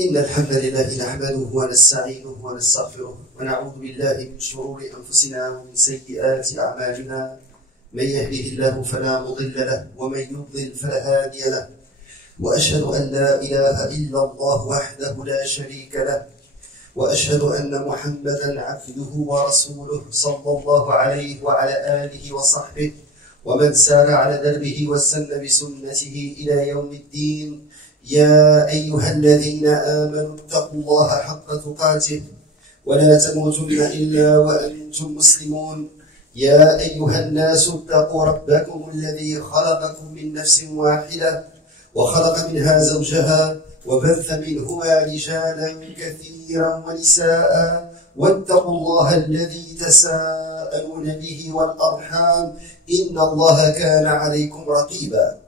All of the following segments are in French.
إن الحمد لله نحمده ونستعينه ونستغفره ونعوذ بالله من شرور أنفسنا ومن سيئات أعمالنا من يهده الله فلا مضل له ومن يضلل فلا هادي له وأشهد أن لا إله إلا الله وحده لا شريك له وأشهد أن محمدا عبده ورسوله صلى الله عليه وعلى آله وصحبه ومن سار على دربه واستنى بسنته إلى يوم الدين. يا أيها الذين آمنوا اتقوا الله حق تقاته ولا تموتن إلا وأنتم مسلمون. يا أيها الناس اتقوا ربكم الذي خلقكم من نفس واحدة وخلق منها زوجها وبث منهما رجالا كثيرا ونساء واتقوا الله الذي تساءلون به والأرحام إن الله كان عليكم رقيبا.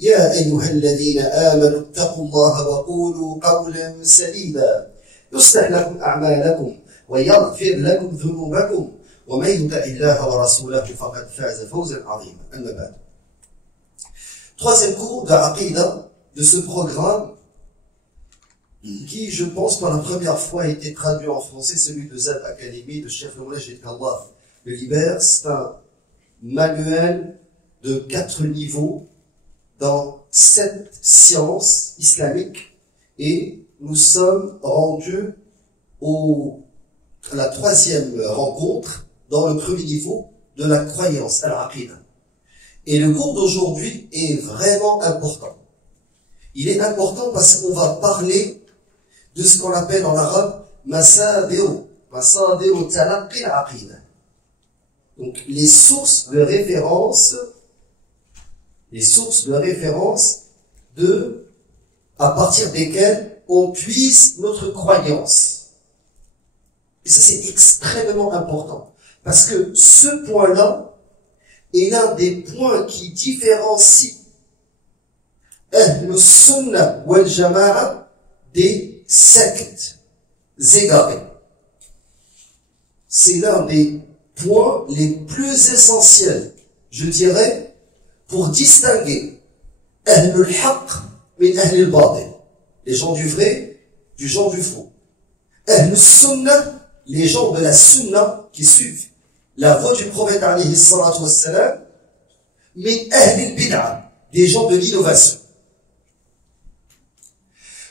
يا أيها الذين آمنوا اتقوا الله وقولوا قولا سديدا يصلح لكم أعمالكم ويغفر لكم ذنوبكم ومن يطع الله ورسوله فقد فاز فوزا عظيما. أما بعد. Troisième cours de Aqidah de ce programme qui, je pense, pour la première fois a été traduit en français, celui de Zad Academy de Cheikh Al-Mujahid qu'Allah le libère. C'est un manuel de 4 niveaux dans 7 sciences islamiques et nous sommes rendus à la 3e rencontre dans le premier niveau de la croyance, al-Aqidah. Et le cours d'aujourd'hui est vraiment important. Il est important parce qu'on va parler de ce qu'on appelle en arabe masadiru talaqqi al-Aqidah. Donc les sources de référence à partir desquelles on puise notre croyance. Et ça, c'est extrêmement important. Parce que ce point-là est l'un des points qui différencie Ahl Sunnah wal Jama'a des sectes égarées. C'est l'un des points les plus essentiels, je dirais, pour distinguer Ahlul Haqq min Ahlul Batil, les gens du vrai du gens du faux. Ahlul Sunnah, les gens de la Sunnah qui suivent la voie du prophète alayhi salatu wassalam, min Ahlul Bid'ah, des gens de l'innovation.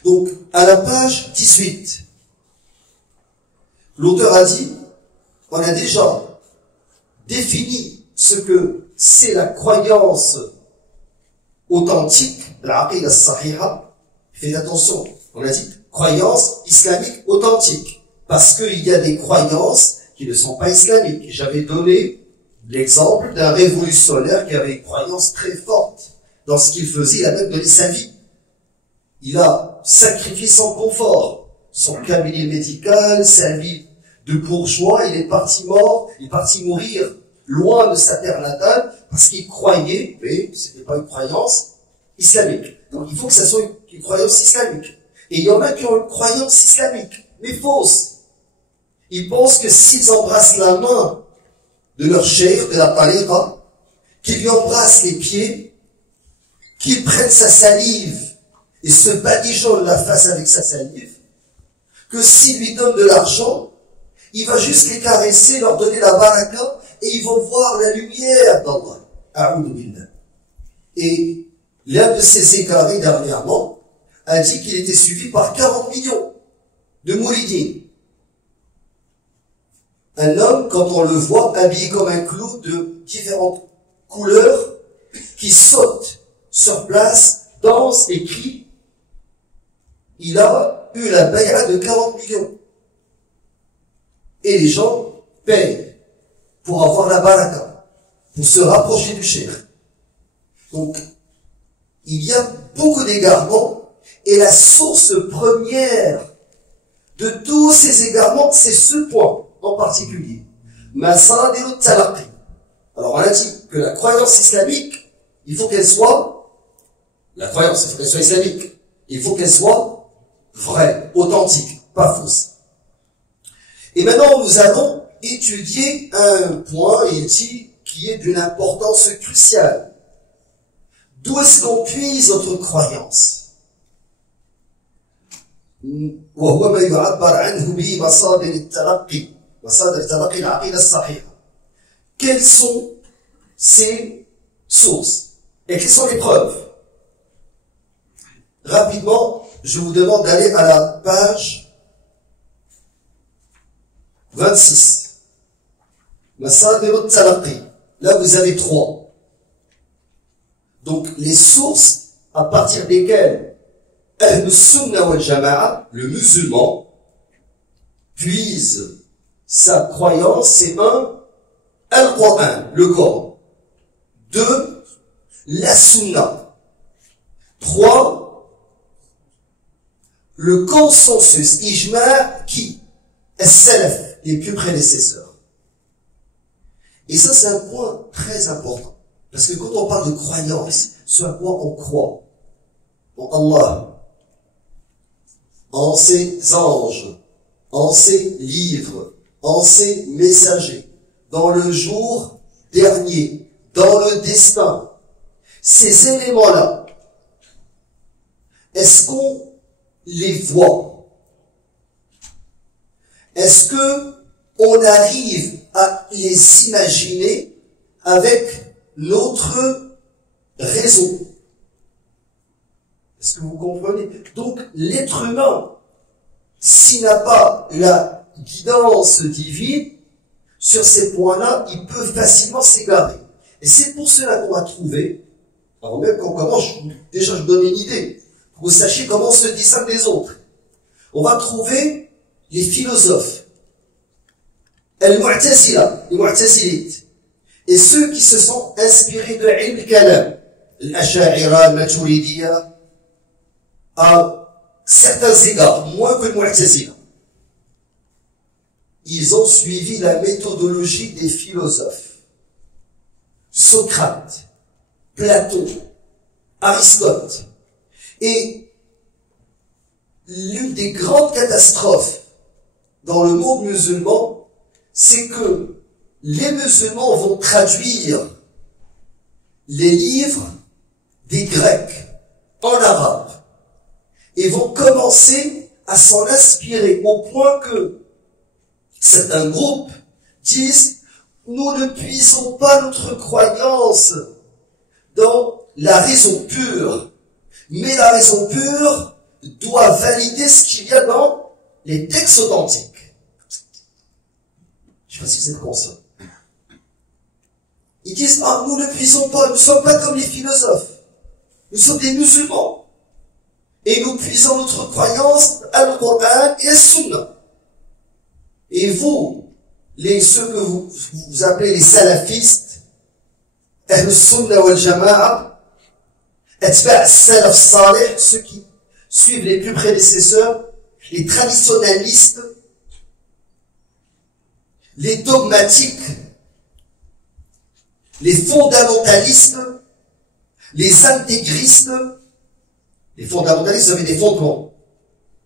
Donc, à la page 18, l'auteur a dit, on a déjà défini ce que c'est la croyance authentique, l'aqidah as-sahiha. Faites attention, on a dit croyance islamique authentique, parce qu'il y a des croyances qui ne sont pas islamiques. J'avais donné l'exemple d'un révolutionnaire qui avait une croyance très forte dans ce qu'il faisait, il a même donné sa vie. Il a sacrifié son confort, son cabinet médical, sa vie de bourgeois, il est parti mourir loin de sa terre natale, parce qu'il croyait, mais c'était pas une croyance islamique. Donc il faut que ça soit une croyance islamique. Et il y en a qui ont une croyance islamique, mais fausse. Ils pensent que s'ils embrassent la main de leur cheikh, de la tariqa, qu'ils lui embrassent les pieds, qu'ils prennent sa salive et se badigeonnent la face avec sa salive, que s'ils lui donnent de l'argent, il va juste les caresser, leur donner la baraka, et ils vont voir la lumière d'Allah. A'udhu billah. Et l'un de ces égarés dernièrement a dit qu'il était suivi par 40 millions de mouridines. Un homme, quand on le voit, habillé comme un clou de différentes couleurs, qui saute sur place, danse et crie, il a eu la bay'a de 40 millions. Et les gens payent pour avoir la baraka, pour se rapprocher du cheikh. Donc, il y a beaucoup d'égarements, et la source première de tous ces égarements, c'est ce point en particulier. Masadiru talaqqi. Alors, on a dit que la croyance islamique, il faut qu'elle soit islamique. Il faut qu'elle soit vraie, authentique, pas fausse. Et maintenant, nous allons étudier un point, il dit, qui est d'une importance cruciale. D'où est-ce qu'on puise notre croyance? وهو ما يعبر عنه بمصادر التلقي مصادر تلقي العقيدة الصحيحة. Quelles sont ces sources et quelles sont les preuves? Rapidement, je vous demande d'aller à la page 26. Masadir al-Talaqi. Là, vous avez 3. Donc, les sources à partir desquelles Ahl Sunna wal Jama'a, le musulman, puise sa croyance, c'est 1, Al-Qur'an, le Coran. 2, la Sunna. 3, le consensus, ijma' qui? As-Salaf, les plus prédécesseurs. Et ça, c'est un point très important. Parce que quand on parle de croyance, ce à quoi on croit, en Allah, en ses anges, en ses livres, en ses messagers, dans le jour dernier, dans le destin, ces éléments-là, est-ce qu'on les voit? Est-ce que on arrive à les imaginer avec notre raison? Est-ce que vous comprenez? Donc, l'être humain, s'il n'a pas la guidance divine, sur ces points-là, il peut facilement s'égarer. Et c'est pour cela qu'on va trouver, avant même qu'on commence, déjà je vous donne une idée, pour que vous sachiez comment on se distingue des autres. On va trouver les philosophes, al-Mu'tazila, les Mu'tazilites, et ceux qui se sont inspirés de Ilm al-Kalam, al-Asha'ira, al-Maturidiyya, à certains égards, moins que le Mu'tazila. Ils ont suivi la méthodologie des philosophes. Socrate, Platon, Aristote. Et l'une des grandes catastrophes dans le monde musulman, c'est que les musulmans vont traduire les livres des Grecs en arabe et vont commencer à s'en inspirer au point que certains groupes disent « Nous ne puisons pas notre croyance dans la raison pure, mais la raison pure doit valider ce qu'il y a dans les textes authentiques. » Je ne sais pas si vous êtes conscient. Ils disent « Ah, nous ne puisons pas, nous ne sommes pas comme les philosophes. Nous sommes des musulmans. Et nous puisons notre croyance à Al-Qur'an et à Sunna. » Et vous, ceux que vous appelez les salafistes, Ahl Sunna wal Jama'a, Atba' Salaf Salih, ceux qui suivent les plus prédécesseurs, les traditionalistes, les dogmatiques, les fondamentalistes, les intégristes. Les fondamentalistes, vous avez des fondements.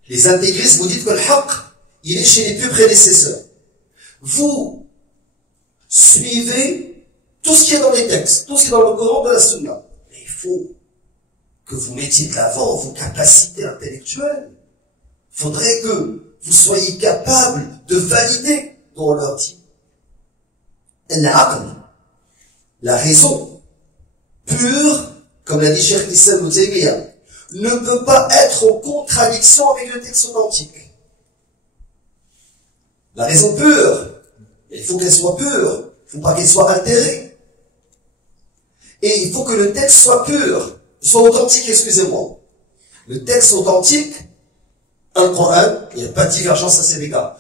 Les intégristes, vous dites que le haqq, il est chez les plus prédécesseurs. Vous suivez tout ce qui est dans les textes, tout ce qui est dans le Coran de la Sunna. Mais il faut que vous mettiez de l'avant vos capacités intellectuelles. Il faudrait que vous soyez capable de valider dans leur dit. La raison pure, comme l'a dit Cheikh Islam Ibn Taymiyyah, ne peut pas être en contradiction avec le texte authentique. La raison pure, il faut qu'elle soit pure, il ne faut pas qu'elle soit altérée. Et il faut que le texte soit pur, soit authentique, excusez-moi. Le texte authentique, un Coran, il n'y a pas de divergence à ces égards.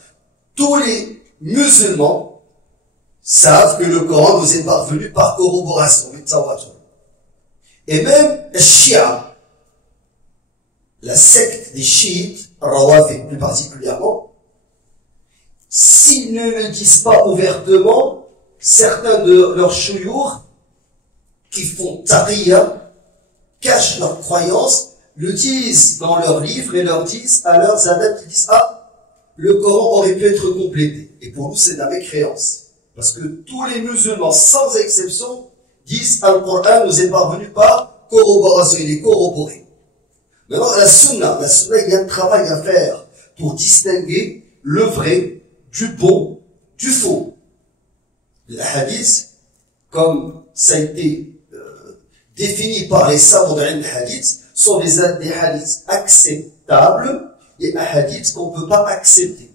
Tous les musulmans savent que le Coran nous est parvenu par corroboration, et même les Shia, la secte des chiites, Rawafid plus particulièrement, s'ils ne le disent pas ouvertement, certains de leurs chouyours qui font tariya, cachent leur croyance, le disent dans leurs livres et leur disent à leurs adeptes, ils disent « Ah, le Coran aurait pu être complété. » Et pour nous, c'est de la mécréance. Parce que tous les musulmans, sans exception, disent « Al-Qur'an nous est parvenu par corroboration, il est corroboré. » Maintenant, la sunna, il y a un travail à faire pour distinguer le vrai du bon, du faux. Les hadiths, comme ça a été défini par les savants de hadith, sont des hadiths acceptables et hadiths qu'on ne peut pas accepter.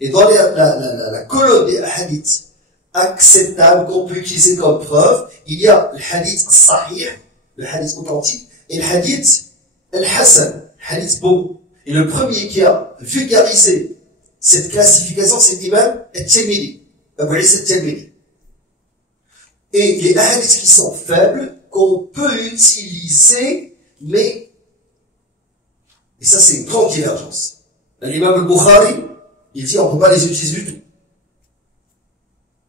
Et dans la colonne des hadiths acceptables qu'on peut utiliser comme preuve, il y a le hadith sahih, le hadith authentique, et le hadith al-hasan, le hadith bon. Et le premier qui a vulgarisé cette classification, c'est l'imam al-Tirmidhi, Abu Isa al-Tirmidhi. Et les hadiths qui sont faibles, qu'on peut utiliser, mais, et ça c'est une grande divergence. L'imam al-Bukhari, il dit on ne peut pas les utiliser du tout.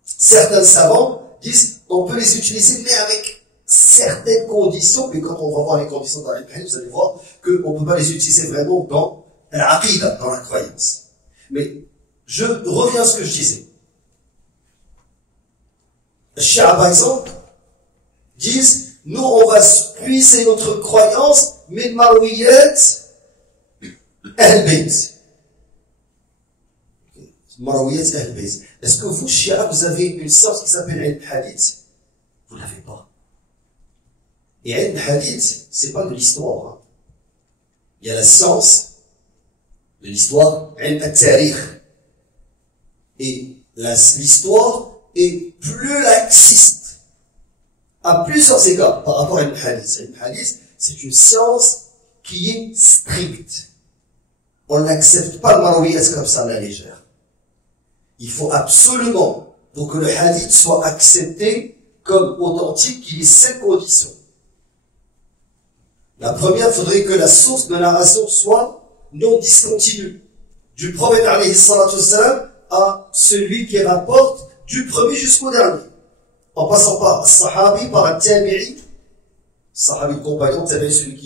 Certains savants disent on peut les utiliser, mais avec certaines conditions, mais quand on va voir les conditions dans les hadiths, vous allez voir qu'on ne peut pas les utiliser vraiment dans l'aqidah, dans la croyance. Mais je reviens à ce que je disais. Les Shia, par exemple, disent nous, on va puiser notre croyance, min marwiyat al-bayt. Marwiyat al-bayt. Est-ce que vous, Shia, vous avez une science qui s'appelle al-hadith? Vous ne l'avez pas. Et al-hadith, c'est pas de l'histoire. Hein. Il y a la science de l'histoire, al-tarikh. Et l'histoire est plus laxiste à plusieurs égards par rapport à une hadith. Une hadith, c'est une science qui est stricte. On n'accepte pas le marwiyat comme ça à la légère. Il faut absolument, pour que le hadith soit accepté comme authentique, qu'il y ait 5 conditions. La première, il faudrait que la source de narration soit non discontinue. Du prophète alayhi salatu wassalam à celui qui rapporte du premier jusqu'au dernier. En passant par sahabi, par un tabi'i, sahabi le compagnon, tabi'i celui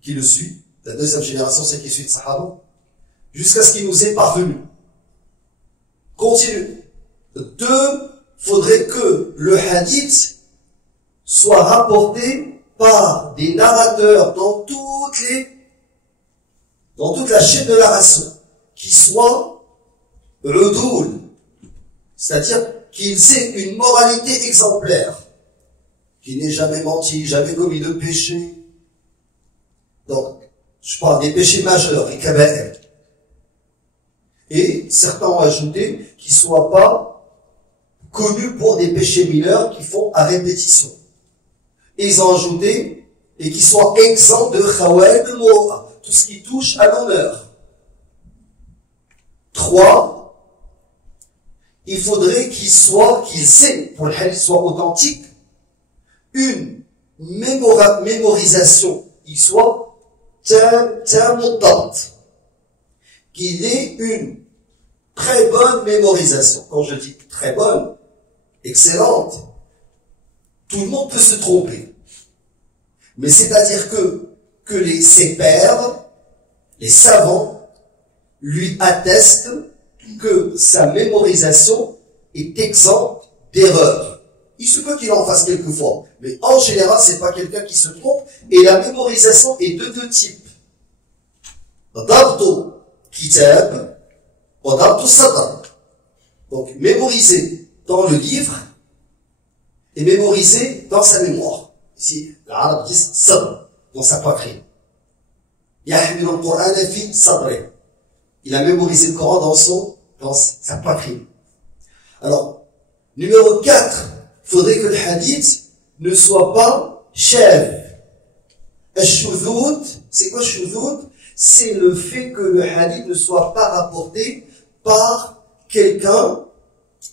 qui le suit, la deuxième génération c'est qui suit le sahaba, jusqu'à ce qu'il nous est parvenu. Continue. 2, faudrait que le hadith soit rapporté par des narrateurs dans toute la chaîne de narration, qui soient udoul, c'est-à-dire qu'ils aient une moralité exemplaire, qui n'ait jamais menti, jamais commis de péché. Donc, je parle des péchés majeurs, les kaba'ir. Et certains ont ajouté qu'ils ne soient pas connus pour des péchés mineurs qu'ils font à répétition. Et ils ont ajouté, et qu'ils soient exempts de khawal al-mur'a, tout ce qui touche à l'honneur. 3, il faudrait qu'ils aient, pour le hadith soit authentique, une mémorisation, qu'il soit qu'il ait une très bonne mémorisation. Quand je dis très bonne, excellente, tout le monde peut se tromper. Mais c'est-à-dire que ses pairs, les savants, lui attestent que sa mémorisation est exempte d'erreur. Il se peut qu'il en fasse quelquefois, mais en général, c'est pas quelqu'un qui se trompe, et la mémorisation est de 2 types. Dabtu kitab, wa dabtu sadr. Donc, mémoriser dans le livre, et mémoriser dans sa mémoire. Ici, l'arabe dit sadr, dans sa poitrine. Yahmilu al-Qur'an fi sadri. Il a mémorisé le Coran dans sa poitrine. Alors, numéro 4, il faudrait que le hadith ne soit pas shadh. Al-shudhud, c'est quoi shudhud? C'est le fait que le hadith ne soit pas rapporté par quelqu'un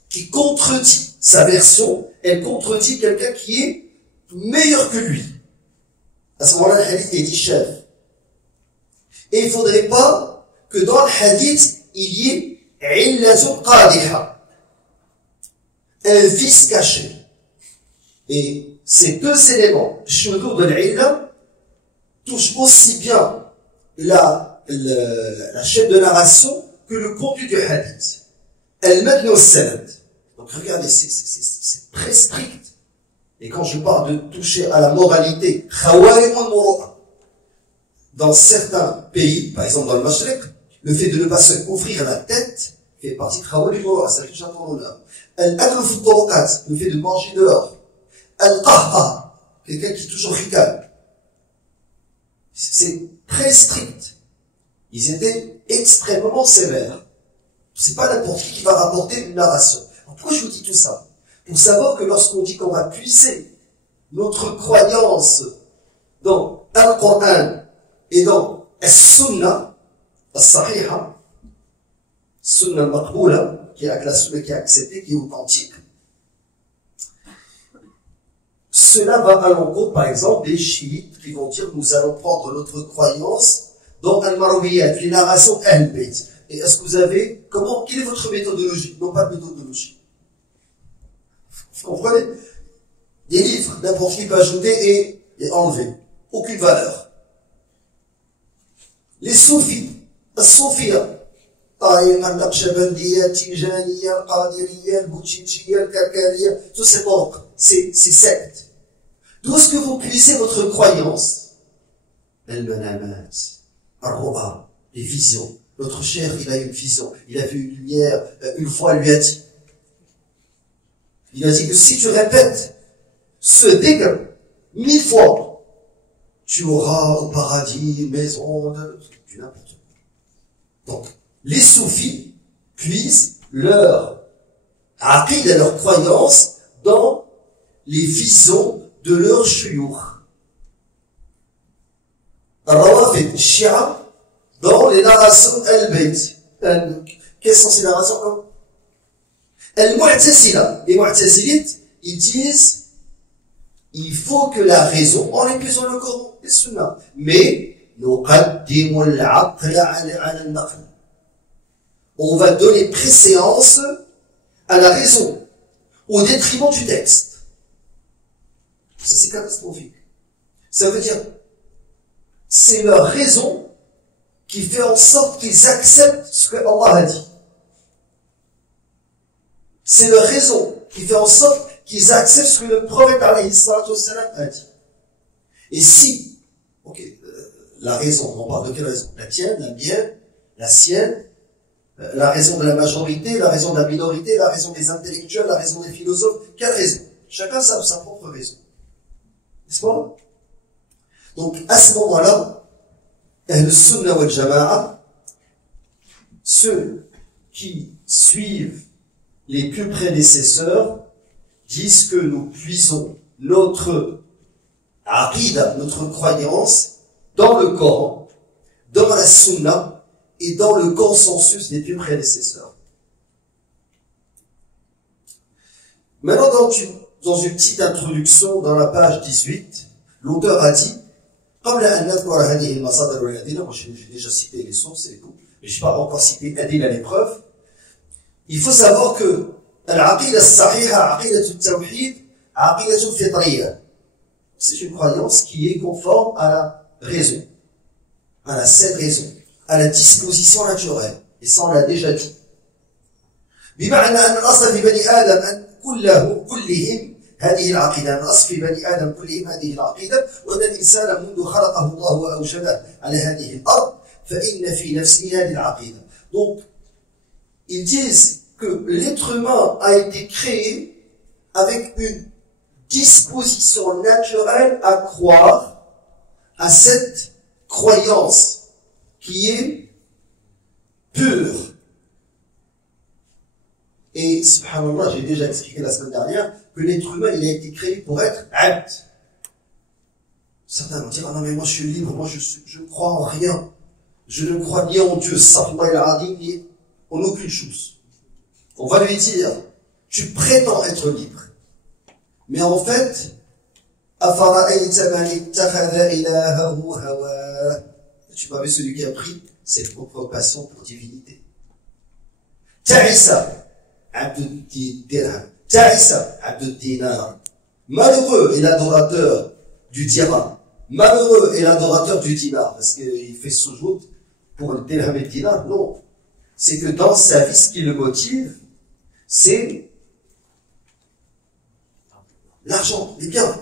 qui contredit sa version, elle contredit quelqu'un qui est meilleur que lui. À ce moment-là, le hadith est dit shadh. Et il faudrait pas que dans le hadith, il y ait illatun qadiha, un vice caché. Et ces 2 éléments, shudud de l'illa, touchent aussi bien la chaîne de narration que le contenu du hadith. Elles mettent nos sanad. Donc regardez, c'est très strict. Et quand je parle de toucher à la moralité, dans certains pays, par exemple dans le Mashriq, le fait de ne pas se couvrir la tête fait partie de Khawali Moura, ça touche à ton honneur. Al-Akl fi al-Turuqat, le fait de manger dehors. Al-Qahqa, quelqu'un qui touche au rikal. C'est très strict. Ils étaient extrêmement sévères. C'est pas n'importe qui va rapporter une narration. Alors pourquoi je vous dis tout ça? Pour savoir que lorsqu'on dit qu'on va puiser notre croyance dans Al-Qur'an et dans As-Sunnah, As-Sahiha, Sunnah al-Maqboula, qui est la Sunnah qui est acceptée, qui est authentique, cela va à l'encontre, par exemple, des chiites qui vont dire nous allons prendre notre croyance dans Al-Marwiyat, les narrations Al-Bayt. Et est-ce que vous avez, quelle est votre méthodologie? Non, pas de méthodologie. Vous comprenez? Des livres, n'importe qui peut ajouter et enlever. Aucune valeur. Les soufis, As-Soufia, Al-Naqshbandiyya, Tijaniyya, Al-Qadiriyya, Al-Bouchitchiyya, Al-Karkariyya, tous ces ordres, ces sectes. D'où est-ce que vous puisez votre croyance? Al-Manamat, Al-Ru'a, les visions. Notre cher, il a une vision. Il a vu une lumière. Une fois, il lui a dit. Il a dit que si tu répètes ce dhikr 1000 fois, tu auras au paradis une maison du n'importe quoi. Donc, les soufis puisent leur aqid et leur croyance dans les visions de leurs shuyukh. Al-Rawafid, Shia, dans les narrations Al-Bayt. Quelles sont ces narrations? Al-Mu'tazila. Les Mu'tazilites, ils disent, il faut que la raison, en épuisant le Coran et Sunna, mais, نقدم العقل على النقل. On va donner préséance à la raison, au détriment du texte. Ça, c'est catastrophique. Ça veut dire, c'est leur raison qui fait en sorte qu'ils acceptent ce que Allah a dit. C'est leur raison qui fait en sorte qu'ils acceptent ce que le prophète alayhi salatu wassalam a dit. Et si, la raison, on parle de quelle raison? La tienne, la mienne, la sienne, la raison de la majorité, la raison de la minorité, la raison des intellectuels, la raison des philosophes, quelle raison? Chacun sa propre raison. N'est-ce pas? Donc, à ce moment-là, le Sunnah wal Jama'a, ceux qui suivent les plus prédécesseurs, disent que nous puisons notre aqida, notre croyance, dans le Coran, dans la Sunna et dans le consensus des plus prédécesseurs. Maintenant, dans une petite introduction, dans la page 18, l'auteur a dit, moi j'ai déjà cité les sources et tout, mais je n'ai pas encore cité Adil à l'épreuve. Il faut savoir que al-aqida as-sahiha, aqida al-tawhid, aqida al-fitriya. C'est une croyance qui est conforme à la raison, à la saine raison, à la disposition naturelle. Et ça, on l'a déjà dit. بمعنى أن الأصل في بني آدم أن كلهم هذه العقيدة، الأصل في بني آدم كلهم هذه العقيدة، وأن الإنسان منذ خلقه الله وأوجده على هذه الأرض فإن في نفسه هذه العقيدة. Donc, ils disent que l'être humain a été créé avec une disposition naturelle à croire à cette croyance qui est pure. Et subhanallah, j'ai déjà expliqué la semaine dernière que l'être humain, il a été créé pour être abd. Certains vont dire, ah non mais moi je suis libre, moi je ne crois en rien. Je ne crois ni en Dieu, ni en aucune chose. On va lui dire, tu prétends être libre. Mais en fait, tu m'as vu celui qui a pris ses propres passions pour divinité. Ta'isa, abd dirham. Ta'isa, abd dinar. Malheureux est l'adorateur du dirham. Malheureux est l'adorateur du dinar. Parce qu'il fait soujoud pour le dirham et le dinar. Non. C'est que dans sa vie, ce qui le motive, c'est l'argent, les biens.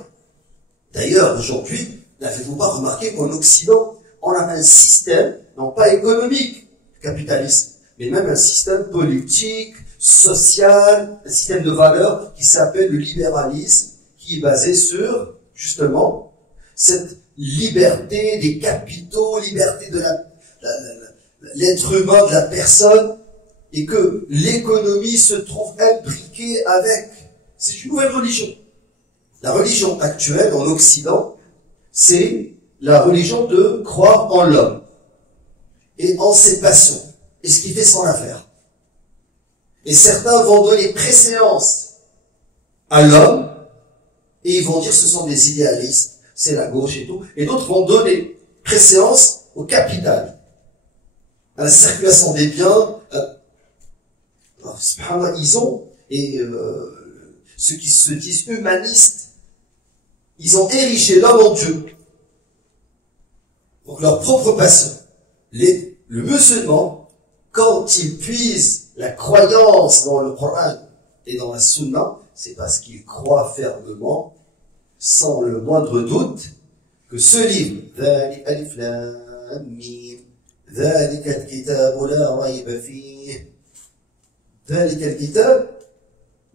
D'ailleurs, aujourd'hui, n'avez-vous pas remarqué qu'en Occident, on a un système, non pas économique, capitalisme, mais même un système politique, social, un système de valeurs qui s'appelle le libéralisme, qui est basé sur, justement, cette liberté des capitaux, liberté de l'être humain, de la personne, et que l'économie se trouve imbriquée avec. C'est une nouvelle religion. La religion actuelle en Occident, c'est la religion de croire en l'homme et en ses passions et ce qui fait son affaire. Et certains vont donner préséance à l'homme et ils vont dire ce sont des idéalistes, c'est la gauche et tout. Et d'autres vont donner préséance au capital, à la circulation des biens. Ils ont, et ceux qui se disent humanistes, ils ont érigé l'homme en Dieu. Donc leur propre passion. Le musulman, quand il puise la croyance dans le Coran et dans la Sunna, c'est parce qu'il croit fermement, sans le moindre doute, que ce livre, Alif Lam Mim, ذلك الكتاب لا ريب فيه, ذلك الكتاب,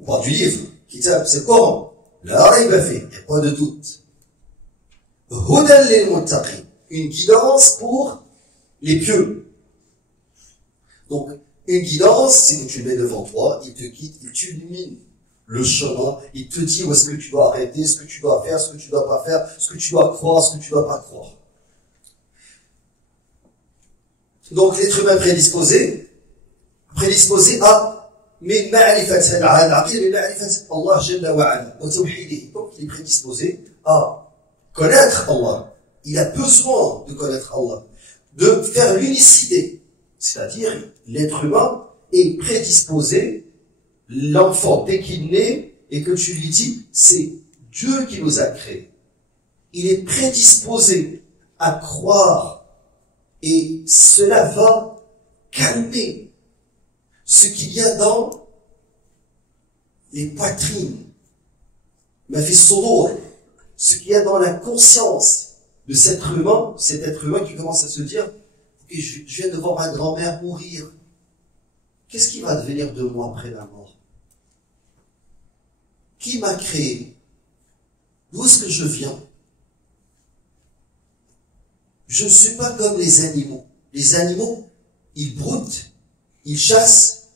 on parle du livre, kitab, c'est le Coran, la rayba fi, il n'y a pas de doute. Hudan lil muttaqin, une guidance pour les pieux. Donc, une guidance, c'est que tu le mets devant toi, il te guide, il t'illumine le chemin, il te dit où est-ce que tu dois arrêter, ce que tu dois faire, ce que tu dois pas faire, ce que tu dois croire, ce que tu dois pas croire. Donc, l'être humain prédisposé à من معرفة العقيدة من معرفة الله جل وعلا وتوحيده. Donc il est prédisposé à connaître Allah. Il a besoin de connaître Allah, de faire l'unicité. C'est-à-dire, l'être humain est prédisposé, l'enfant, dès qu'il naît, et que tu lui dis, c'est Dieu qui nous a créés. Il est prédisposé à croire, et cela va calmer ce qu'il y a dans les poitrines, ce qu'il y a dans la conscience de cet être humain qui commence à se dire, ok, je viens de voir ma grand-mère mourir. Qu'est-ce qui va devenir de moi après la mort? Qui m'a créé? D'où est-ce que je viens? Je ne suis pas comme les animaux. Les animaux, ils broutent, ils chassent,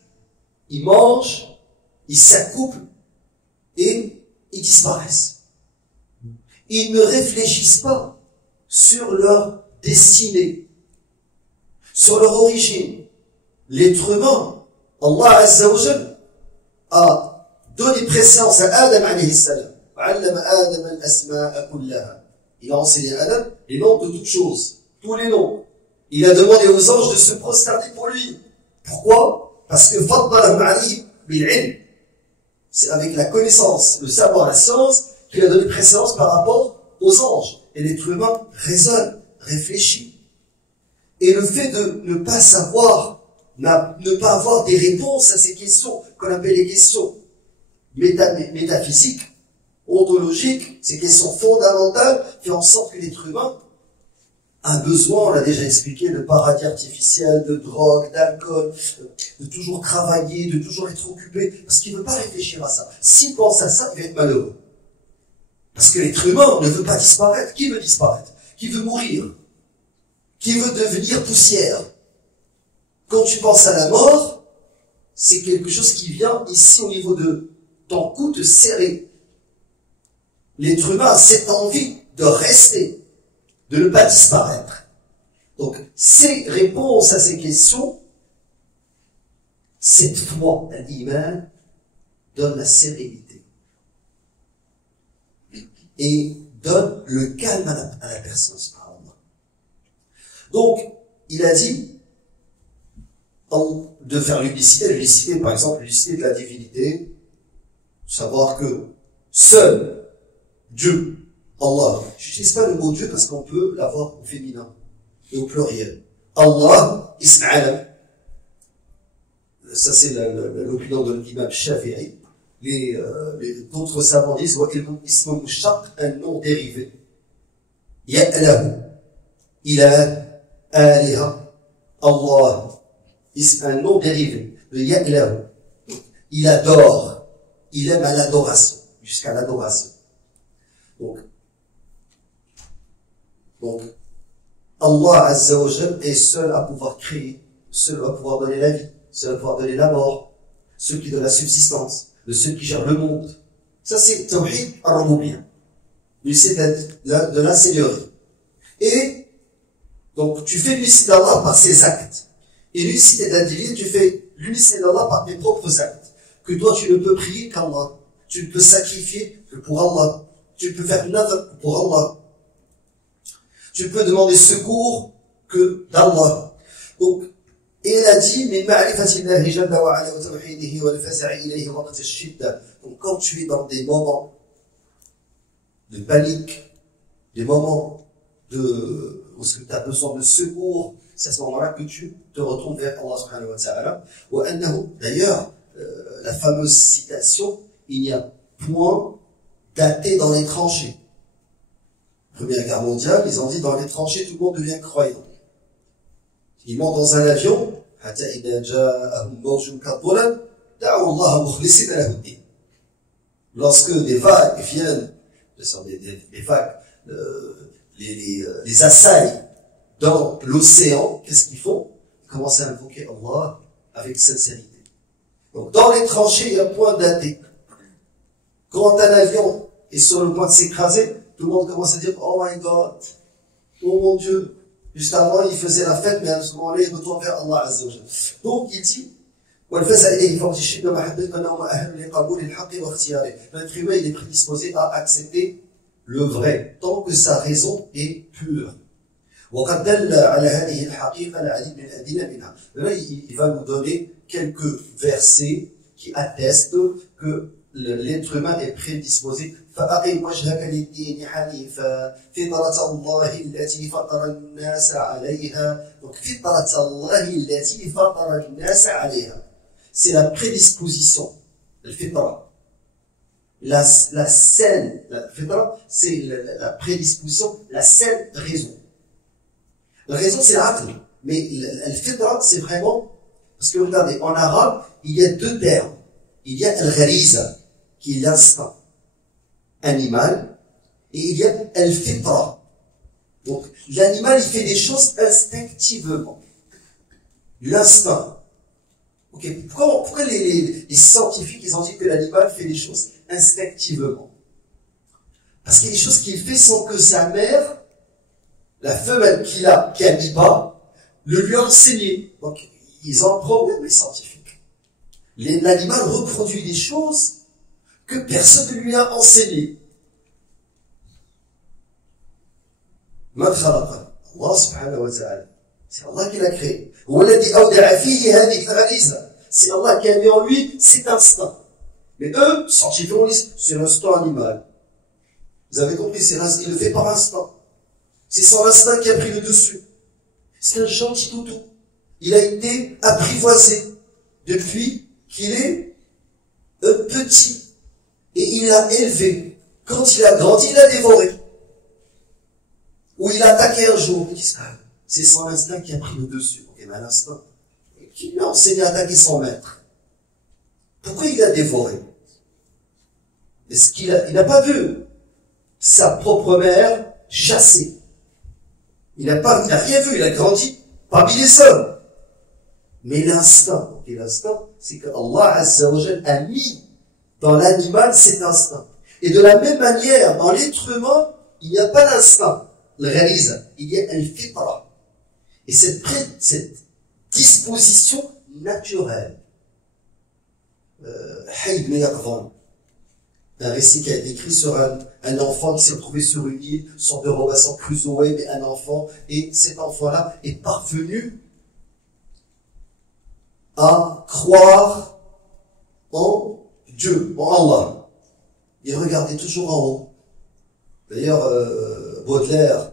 ils mangent, ils s'accouplent et ils disparaissent. Ils ne réfléchissent pas sur leur destinée, sur leur origine. L'être humain, Allah Azza wa Jal, a donné préséance à Adam alayhi salam. Il a enseigné à Adam les noms de toutes choses, tous les noms. Il a demandé aux anges de se prosterner pour lui. Pourquoi? Parce que c'est avec la connaissance, le savoir, la science, qu'il a donné préséance par rapport aux anges. Et l'être humain raisonne, réfléchit. Et le fait de ne pas savoir, ne pas avoir des réponses à ces questions, qu'on appelle les questions métaphysiques, ontologiques, ces questions fondamentales, fait en sorte que l'être humain a besoin, on l'a déjà expliqué, de paradis artificiel, de drogue, d'alcool, de toujours travailler, de toujours être occupé, parce qu'il ne veut pas réfléchir à ça. S'il pense à ça, il va être malheureux. Parce que l'être humain ne veut pas disparaître. Qui veut disparaître? Qui veut mourir? Qui veut devenir poussière? Quand tu penses à la mort, c'est quelque chose qui vient ici au niveau de ton cou te serrer. L'être humain a cette envie de rester, de ne pas disparaître. Donc, ces réponses à ces questions, cette foi, l'iman, donne la sérénité. Et donne le calme à la personne, subhanallah. Donc, il a dit, de faire l'unicité, par exemple, l'unicité de la divinité, savoir que seul Dieu, Allah, je n'utilise pas le mot Dieu parce qu'on peut l'avoir au féminin et au pluriel. Allah, ism alam. Ça c'est l'opinion de l'imam Shafi'i. D'autres savants disent ism mushtaq, un nom dérivé. Ya'lahu, ilah, Aliha, Allah, c'est un nom dérivé de Ya'lahu. Il adore, il aime à l'adoration, jusqu'à l'adoration. Donc, Allah Azza wa Jal est seul à pouvoir créer, seul à pouvoir donner la vie, seul à pouvoir donner la mort, celui qui donne la subsistance, celui qui gère le monde. Ça, c'est Tawhid al-Rububiyyah. De la Seigneurie. Et, donc, tu fais l'unicité d'Allah par ses actes. Et l'unicité d'individu, tu fais l'unicité d'Allah par tes propres actes. Que toi, tu ne peux prier qu'Allah. Tu ne peux sacrifier que pour Allah. Tu ne peux faire une œuvre que pour Allah. Tu peux demander secours que d'Allah. Donc, et il a dit, min ma'rifatillahi jalla wa ala wa tawhidihi wa al-faza'i ilayhi waqt ash-shidda. Donc, quand tu es dans des moments de panique, des moments où tu as besoin de secours, c'est à ce moment-là que tu te retournes vers Allah subhanahu wa ta'ala. Wa annahu, d'ailleurs, la fameuse citation, il n'y a point d'athée dans les tranchées. Première guerre mondiale, ils ont dit dans les tranchées, tout le monde devient croyant. Ils montent dans un avion, lorsque des vagues viennent, des vagues, les assaillent dans l'océan, qu'est-ce qu'ils font? Ils commencent à invoquer Allah avec sincérité. Donc, dans les tranchées, il y a point d'athée. Quand un avion est sur le point de s'écraser, tout le monde commence à dire, oh my God, oh mon Dieu. Juste avant, il faisait la fête, mais à ce moment-là, il retourne vers Allah Azza wa Jalla. Donc, il dit, l'être humain, il est prédisposé à accepter le vrai, tant que sa raison est pure. Là, il va nous donner quelques versets qui attestent que l'être humain est prédisposé. فأقم وجهك للدين حنيفا فطرة الله التي فطر الناس عليها. Donc فطرة الله التي فطر الناس عليها. C'est la prédisposition, le fitra. La saine, la fitra, c'est la prédisposition, la saine raison. La raison, c'est l'aql. Mais le fitra, c'est vraiment, parce que regardez, en arabe, il y a deux termes. Il y a al-ghariza, qui est l'instinct animal, et il y a al-fitra. Donc, l'animal, il fait des choses instinctivement. L'instinct. Ok, pourquoi les scientifiques, ils ont dit que l'animal fait des choses instinctivement? Parce qu'il y a des choses qu'il fait sans que sa mère, la femelle qui a mis bas, le lui a enseigné. Donc, ils ont un problème, les scientifiques. L'animal reproduit des choses que personne ne lui a enseigné. Allah subhanahu wa ta'ala. C'est Allah qui l'a créé. C'est Allah qui a mis en lui cet instinct. Mais eux, scientifiquement, c'est l'instinct animal. Vous avez compris, il le fait par instinct. C'est son instinct qui a pris le dessus. C'est un gentil toutou. Il a été apprivoisé depuis qu'il est petit. Et il l'a élevé. Quand il a grandi, il l'a dévoré. Ou il a attaqué un jour. C'est son instinct qui a pris le dessus. Ok, mais l'instinct, qui lui a enseigné à attaquer son maître? Pourquoi il l'a dévoré? Est-ce qu'il n'a pas vu sa propre mère chasser? Il n'a rien vu, il a grandi parmi les hommes. Mais l'instinct, et l'instinct, c'est que Allah Azza wa Jal a mis dans l'animal cet instinct. Et de la même manière, dans l'être humain, il n'y a pas l'instinct, le réalise, il y a un fitra. Et cette disposition naturelle, Hayy ibn Yaqdhan, un récit qui a été écrit sur un enfant qui s'est retrouvé sur une île, son de Robinson Crusoe, mais un enfant, et cet enfant-là est parvenu à croire en Dieu, en Allah. Il regardait toujours en haut. D'ailleurs, Baudelaire,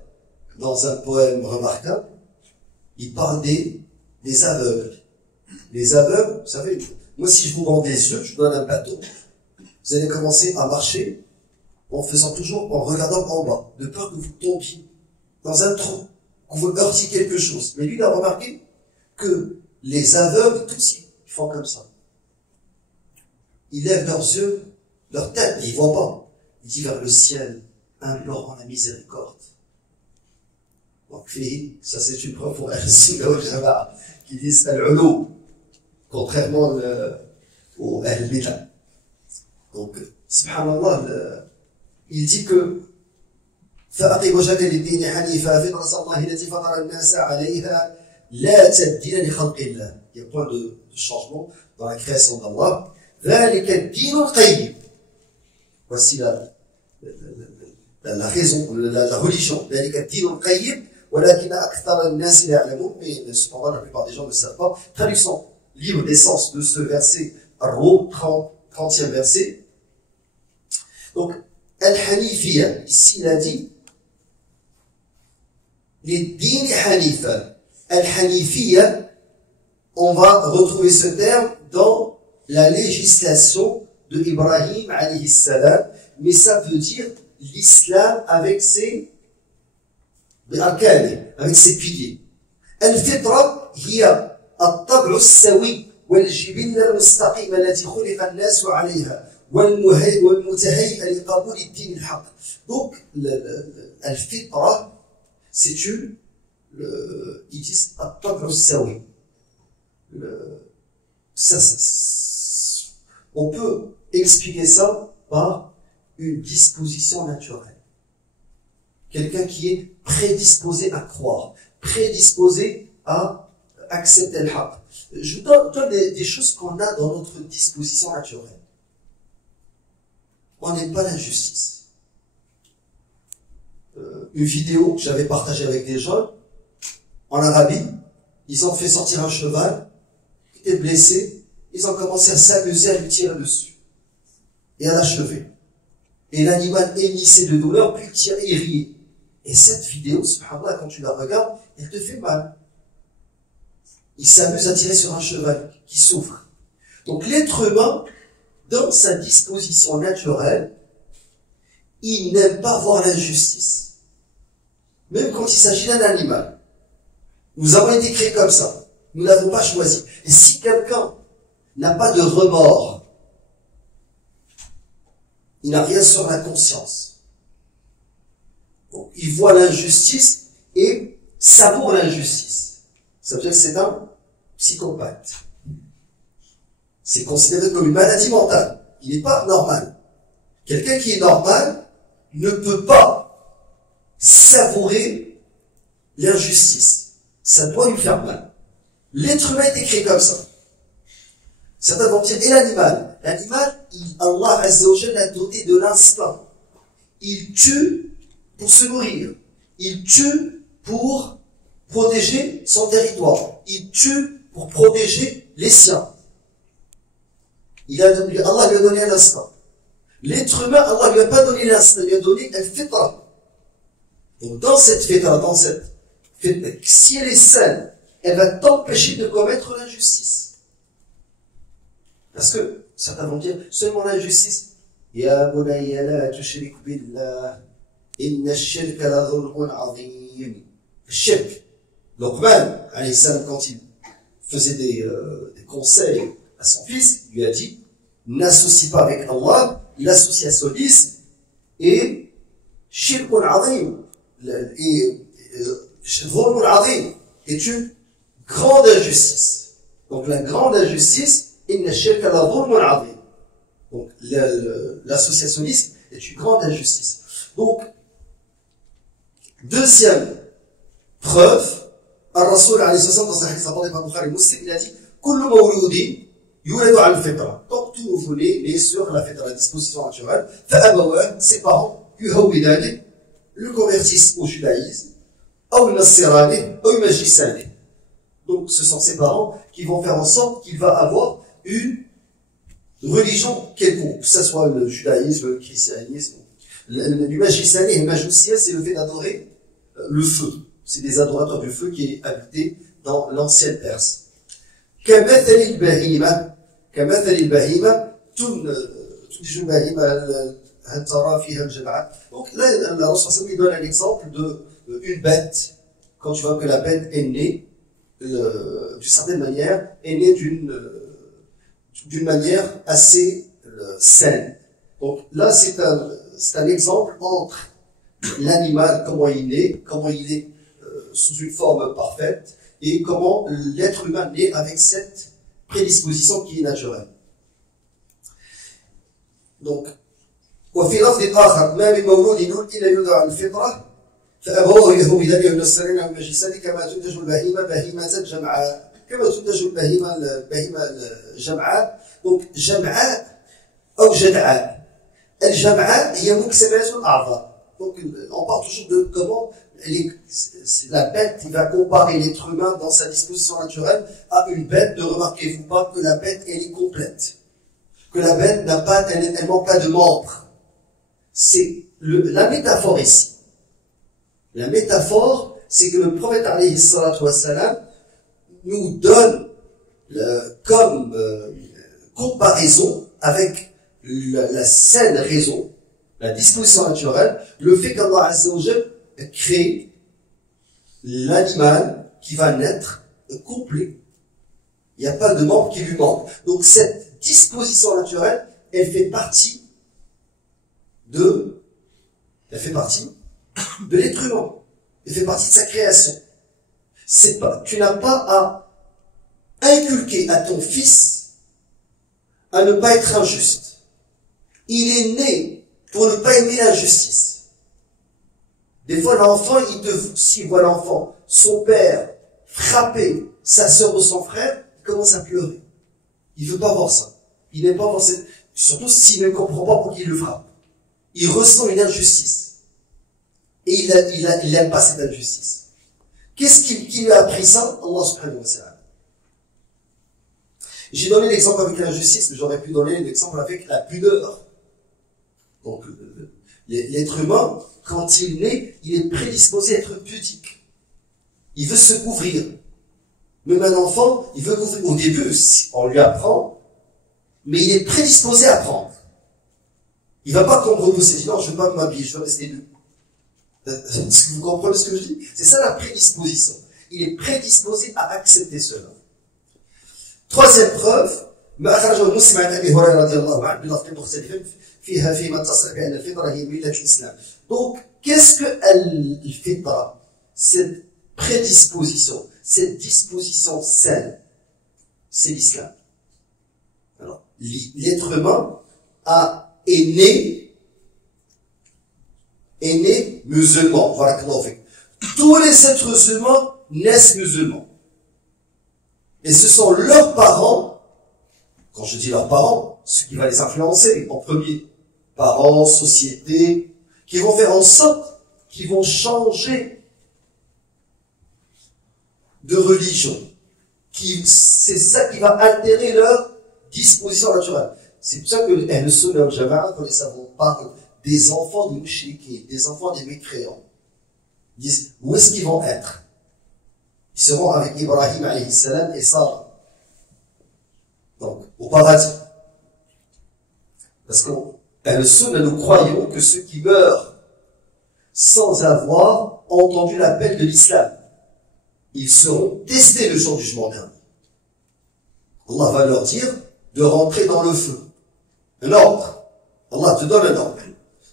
dans un poème remarquable, il parle des aveugles. Les aveugles, vous savez, moi si je vous rends des yeux, je vous donne un bateau. Vous allez commencer à marcher en regardant en bas, de peur que vous tombiez dans un trou. qu'on veut heurter quelque chose. Mais lui, il a remarqué que les aveugles, tous, ils font comme ça. Ils lèvent leurs yeux, leur tête, mais ils ne voient pas. Ils disent vers le ciel, implorant la miséricorde. Donc, ça c'est une preuve pour Al-Sunna wal Jama'a, qui disent Al-Ulu, contrairement au Al-Bid'ah. Donc, subhanallah, il dit que فأقم وجهك للدين حنيفا فطرة الله التي فطر الناس عليها لا تبديل لخلق الله. Il y a point de changement dans la création d'Allah. ذلك الدين القيم. Voici la raison, la religion. ذلك الدين القيم ولكن أكثر الناس لا يعلمون. Mais cependant, la plupart des gens ne savent pas. Traduction libre d'essence de ce verset, Ar-Rum, 30e verset. Donc, Al-Hanifiyya, ici il a dit les dînes Hanifa. Al-Hanifiyya, on va retrouver ce terme dans la législation de Ibrahim alayhi salam, mais ça veut dire l'islam avec ses avec ses piliers. Al-Fitra hiya الطبع السوي والجبلة المستقيمة التي خلق الناس عليها والمتهيئة لقبول الدين الحق. Donc, al-fitra, c'est ils disent الطبع السوي. On peut expliquer ça par une disposition naturelle. Quelqu'un qui est prédisposé à croire, prédisposé à accepter le haqq. Je vous donne des choses qu'on a dans notre disposition naturelle. On n'aime pas l'injustice. Une vidéo que j'avais partagée avec des jeunes, en Arabie, ils ont fait sortir un cheval, qui était blessé, ils ont commencé à s'amuser à lui tirer dessus, et à l'achever. Et l'animal hennissait de douleur, puis il tirait et riait. Et cette vidéo, subhanallah, quand tu la regardes, elle te fait mal. Il s'amuse à tirer sur un cheval qui souffre. Donc l'être humain, dans sa disposition naturelle, il n'aime pas voir l'injustice. Même quand il s'agit d'un animal. Nous avons été créés comme ça. Nous n'avons pas choisi. Et si quelqu'un n'a pas de remords, il n'a rien sur la conscience. Donc, il voit l'injustice et savoure l'injustice. Ça veut dire que c'est un psychopathe. C'est considéré comme une maladie mentale. Il n'est pas normal. Quelqu'un qui est normal ne peut pas savourer l'injustice. Ça doit lui faire mal. L'être humain est créé comme ça. Certains vont dire, et l'animal? L'animal, Allah Azza wa Jalla l'a doté de l'instinct. Il tue pour se nourrir. Il tue pour protéger son territoire. Il tue pour protéger les siens. Allah lui a donné un instinct. L'être humain, Allah lui a pas donné l'instinct, il lui a donné un fitra. Donc dans cette fitra, si elle est saine, elle va t'empêcher de commettre l'injustice. Parce que certains vont dire seulement l'injustice. Ya bunayya la tushrik billah, inna ash-shirka la dhulmun azim. Shirk. Luqman, alayhi salam, quand il faisait des conseils à son fils, il lui a dit n'associe pas avec Allah l'associationnisme et shirkun azim. Et dhulmun azim est une grande injustice. Donc la grande injustice, inna shirka la dhulmun azim. Donc l'associationnisme est une grande injustice. Donc deuxième preuve, Ar-Rasoul alayhi salam dans un hadith rapporté par Bukhari Muslim, il a dit kullu mawludin yuladu ala al-fitra. Donc tout nouveau-né est sur la fitra, la disposition naturelle. Fa'abawa, ses parents, yuhawwidani, le convertissent au judaïsme, ou al-nasirani, ou al-majlisani. Donc ce sont ses parents qui vont faire en sorte qu'il va avoir une religion quelconque, que ce soit le judaïsme, le christianisme. Le majlisani et le majousia, c'est le fait d'adorer le feu. C'est des adorateurs du feu qui est habité dans l'ancienne Perse. كمثل البهيمة تنتج بهيمة هل ترى فيها الجمعة. Donc là, la Rasul donne un exemple d'une bête quand tu vois que la bête est née, d'une certaine manière, est née d'une manière assez saine. Donc là, c'est un exemple entre l'animal, comment il est sous une forme parfaite, et comment l'être humain naît avec cette prédisposition qui est naturelle. Donc, وفي لفظ آخر ما من مولود يولد إلا يولد على الفطرة فأبواه يهودان أو ينصران أو يمجسان كما تنتج البهيمة بهيمة جمعاء كما تنتج البهيمة جمعاء. Donc جمعاء أو جدعاء. الجمعاء هي مكسبات الأعضاء. Donc on parle toujours de comment la bête, il va comparer l'être humain dans sa disposition naturelle à une bête. Ne remarquez-vous pas que la bête, elle est complète, que la bête elle manque pas de membres. C'est la métaphore ici. La métaphore, c'est que le prophète alayhi salatu wassalam nous donne comme comparaison avec la saine raison, la disposition naturelle, le fait qu'Allah azza wa jalla crée l'animal qui va naître complet. Il n'y a pas de membre qui lui manque. Donc cette disposition naturelle, elle fait partie de l'être humain. Elle fait partie de sa création. Tu n'as pas à inculquer à ton fils à ne pas être injuste. Il est né pour ne pas aimer l'injustice. Des fois, l'enfant, s'il voit l'enfant, son père, frapper sa sœur ou son frère, il commence à pleurer. Il veut pas voir ça. Il n'aime pas voir ça. Surtout s'il ne comprend pas pourquoi il le frappe. Il ressent une injustice. Et il n'aime pas cette injustice. Qu'est-ce qui lui a appris ça? Allah subhanahu wa ta'ala. J'ai donné l'exemple avec l'injustice, mais j'aurais pu donner l'exemple avec la pudeur. Donc, l'être humain, quand il naît, il est prédisposé à être pudique. Il veut se couvrir. Même un enfant, il veut couvrir. Au début, on lui apprend, mais il est prédisposé à apprendre. Il va pas comme repousser, il dit non, je ne veux pas m'habiller, je veux rester nu. Est-ce que vous comprenez ce que je dis? C'est ça la prédisposition. Il est prédisposé à accepter cela. Troisième preuve, ما أخرجه مسلم عن أبي هريرة رضي الله عنه بلفظ مختلف فيما تصرح بأن الفطرة هي ملة الإسلام. Donc, qu'est-ce que al-fitra? Cette prédisposition, cette disposition saine, c'est l'islam. Alors, l'être humain est né musulman. Voilà comment on fait. Tous les êtres humains naissent musulmans. Et ce sont leurs parents, quand je dis leurs parents, ce qui va les influencer en premier, parents, société, qui vont faire en sorte qu'ils vont changer de religion. C'est ça qui va altérer leur disposition naturelle. C'est pour ça que les Ahl-Sunnah wal Jama'a, quand les savants parlent des enfants des mouchriquins, des enfants des mécréants, ils disent où est-ce qu'ils vont être? Ils seront avec Ibrahim alayhi salam et Sarah. Donc, au paradis. Parce qu'en Ahl-Sunnah, nous croyons que ceux qui meurent sans avoir entendu l'appel de l'islam, ils seront testés le jour du jugement dernier. Allah va leur dire de rentrer dans le feu. Un ordre. Allah te donne un ordre.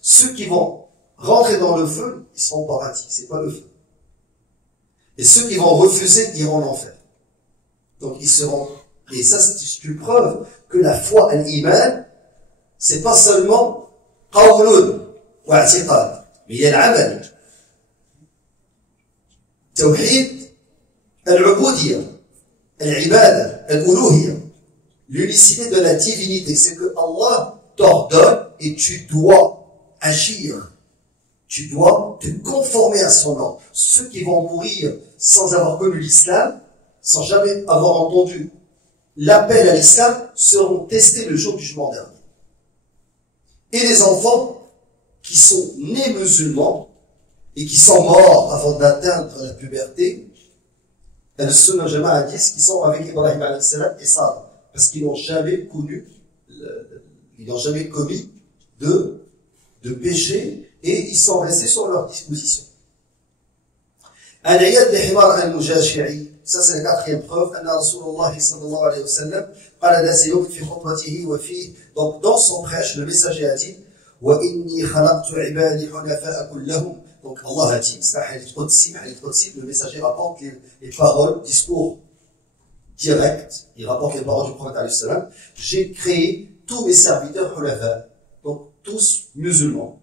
Ceux qui vont rentrer dans le feu, ils seront au paradis. C'est pas le feu. Et ceux qui vont refuser iront en enfer. Donc ils seront. Et ça, c'est une preuve que la foi, l'iman, c'est pas seulement qawlun wa i'tiqad, mais il y a l'amal. Tawhid, al-ubudiyya, al-ibada, al-uluhiyya. L'unicité de la divinité, c'est que Allah t'ordonne et tu dois agir. Tu dois te conformer à son ordre. Ceux qui vont mourir sans avoir connu l'islam, sans jamais avoir entendu l'appel à l'islam, seront testés le jour du jugement dernier. Et les enfants qui sont nés musulmans et qui sont morts avant d'atteindre la puberté, Al-Sunnah wal Jama'a disent qu'ils sont avec Ibrahim alayhi salam et Sarah. Parce qu'ils n'ont jamais ils n'ont jamais commis de péché et ils sont restés sur leur disposition. عن عياد بن حمار المجاشعي. Ça c'est la quatrième preuve. أن رسول الله صلى الله عليه وسلم قال ذات يوم في خطبته وفيه, donc dans son prêche, le messager a dit وإني خلقت عبادي حنفاء كلهم. Donc Allah a dit, c'est un hadith qudsi, le messager rapporte les paroles, discours directs, il rapporte les paroles du prophète alayhi salam. J'ai créé tous mes serviteurs hunafa, donc tous musulmans.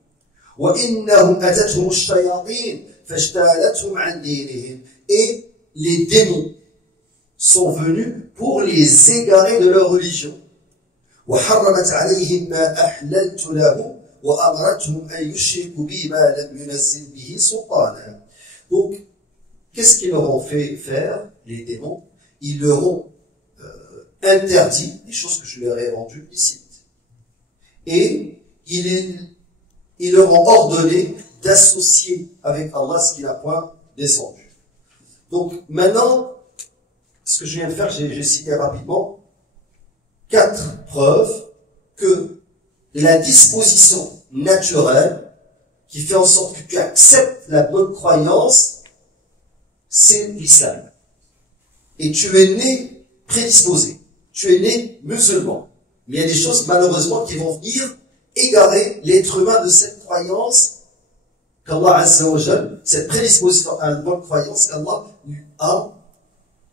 وإنهم أتتهم الشياطين فاجتالتهم عن دينهم. Et les démons sont venus pour les égarer de leur religion. وحرمت عليهم ما أحللت لهم وأمرتهم أن يشركوا بي ما لم ينزل به سلطانا. Donc, qu'est-ce qu'ils leur ont fait faire, les démons? Ils leur ont interdit les choses que je leur ai rendues licites. Et ils leur ont ordonné d'associer avec Allah ce qu'il n'a point descendu. Donc maintenant, ce que je viens de faire, j'ai cité rapidement 4 preuves que la disposition naturelle qui fait en sorte que tu acceptes la bonne croyance, c'est l'islam. Et tu es né prédisposé, tu es né musulman. Mais il y a des choses malheureusement qui vont venir égarer l'être humain de cette croyance qu'Allah Azza wa Jal, cette prédisposition à une bonne croyance qu'Allah lui a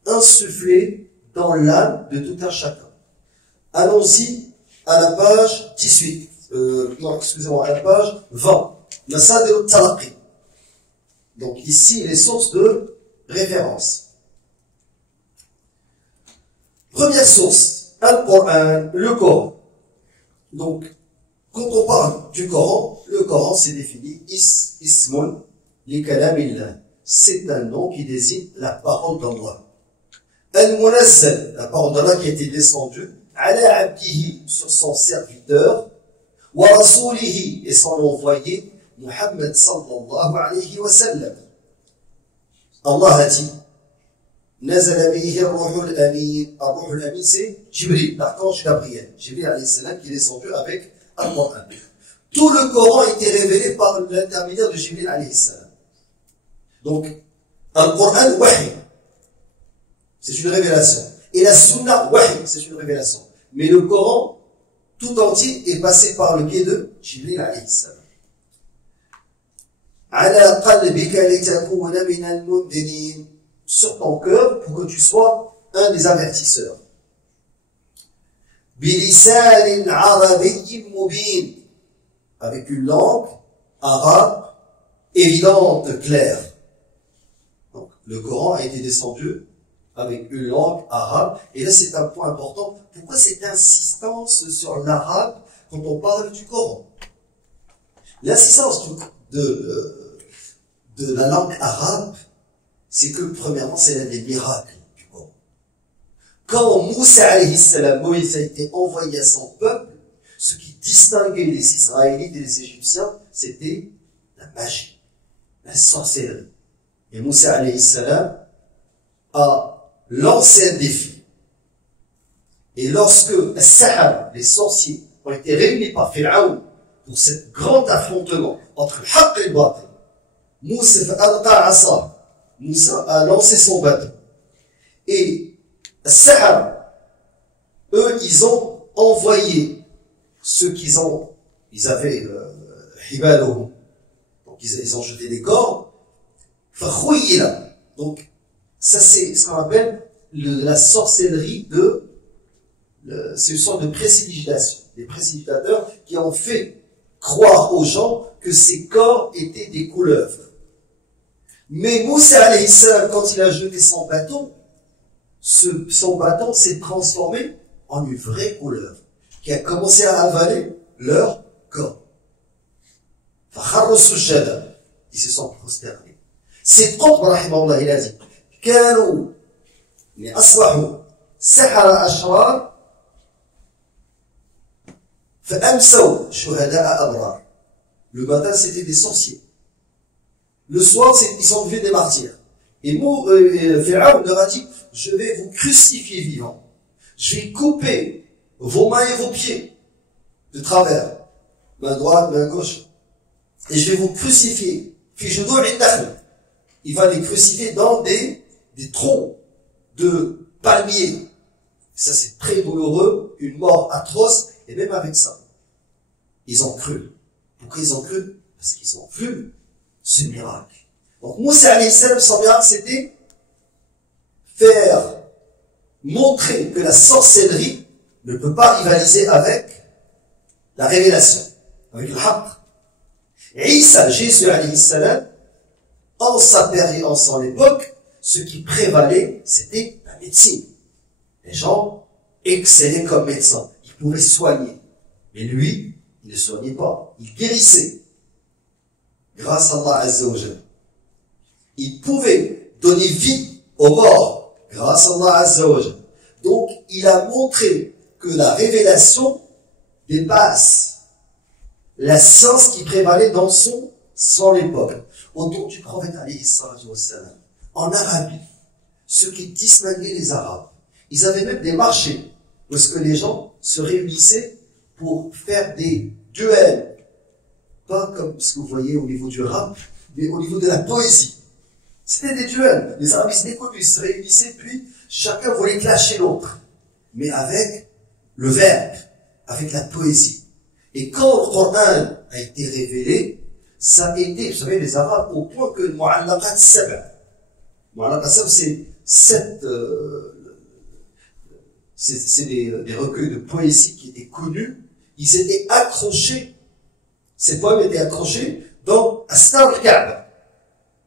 insufflé dans l'âme de tout un chacun. Allons-y à la page 18, à la page 20. Masadir al-Talaqi. Donc ici, les sources de référence. Première source, Al-Qur'an, le Coran. Donc, quand on parle du Coran, le Coran c'est défini ismun li kalamillah. C'est un nom qui désigne la parole d'Allah. Al-Munazzal, la parole d'Allah qui a été descendue, ala abdihi, sur son serviteur, wa rasulihi, et son envoyé, Muhammad sallallahu alayhi wa sallam. Allah a dit, nazala bihi ar-ruhul amin. Ar-ruhul amin, c'est Jibril, l'archange Gabriel. Jibril alayhi salam qui est descendu avec Al-Qur'an. Tout le Coran a été révélé par l'intermédiaire de Jibril alayhi salam. Donc, Al-Qur'an, wahi, c'est une révélation. Et la Sunna, wahi, c'est une révélation. Mais le Coran, tout entier, est passé par le biais de Jibril alayhi salam. Ala qalbika litakuna min al-mundirin. Sur ton cœur, pour que tu sois un des avertisseurs. Bilisan arabiyyin mubin. Avec une langue arabe évidente, claire. Donc, le Coran a été descendu avec une langue arabe. Et là, c'est un point important. Pourquoi cette insistance sur l'arabe quand on parle du Coran? L'insistance de la langue arabe, c'est que, premièrement, c'est l'un des miracles du Coran. Quand Moussa alayhi salam, Moïse a été envoyé à son peuple, ce qui distinguait les Israélites et les Égyptiens, c'était la magie, la sorcellerie. Et Moussa alayhi salam a lancé un défi. Et lorsque les Sahara, les sorciers, ont été réunis par Pharaon pour ce grand affrontement entre le haqq et le batil, Moussa a lancé son bâton. Et les Sahara, eux, ils ont envoyé ceux ils avaient hibalohum, donc ils ont jeté des cordes, donc ça c'est ce qu'on appelle la sorcellerie c'est une sorte de précipitation, des précipitateurs qui ont fait croire aux gens que ces corps étaient des couleuvres. Mais Moussa alayhi salam, quand il a jeté son bâton, son bâton s'est transformé en une vraie couleuvre qui a commencé à avaler leur corps. Ils se sont prosternés. C'est Qutb rahimahullah, il a dit, كانوا أصبحوا سحرة أشرار فأمسوا شهداء أبرار. Le matin, c'était des sorciers. Le soir, ils sont devenus des martyrs. Et Pharaon leur a dit, je vais vous crucifier vivant. Je vais couper vos mains et vos pieds de travers, main droite, main gauche, et je vais vous crucifier. il va les crucifier dans des troncs de palmiers. Ça, c'est très douloureux, une mort atroce, et même avec ça, ils ont cru. Pourquoi ils ont cru? Parce qu'ils ont vu ce miracle. Donc, Moussa alayhi salam, son miracle, c'était faire montrer que la sorcellerie ne peut pas rivaliser avec la révélation, avec le haqq. Isa, Jésus alayhi salam, en sa période, en son époque, ce qui prévalait, c'était la médecine. Les gens excellaient comme médecins. Ils pouvaient soigner. Mais lui, il ne soignait pas. Il guérissait. Grâce à Allah Azza wa Jalla. Il pouvait donner vie aux morts. Grâce à Allah Azza wa Jalla. Donc, il a montré que la révélation dépasse la science qui prévalait dans son époque. Au temps du prophète alayhi salatu wassalam, en Arabie, ceux qui distinguaient les Arabes, ils avaient même des marchés où est-ce que les gens se réunissaient pour faire des duels. Pas comme ce que vous voyez au niveau du rap, mais au niveau de la poésie. C'était des duels. Les Arabes, ils se réunissaient, puis chacun voulait clasher l'autre. Mais avec le verbe, avec la poésie. Et quand le Coran a été révélé, ça a été, vous savez, les Arabes, au point que le Mu'allaqat Sab'a. Mu'allaqat Sab'a, c'est des recueils de poésie qui étaient connus. Ils étaient accrochés, ces poèmes étaient accrochés dans Astar al-Ka'ba.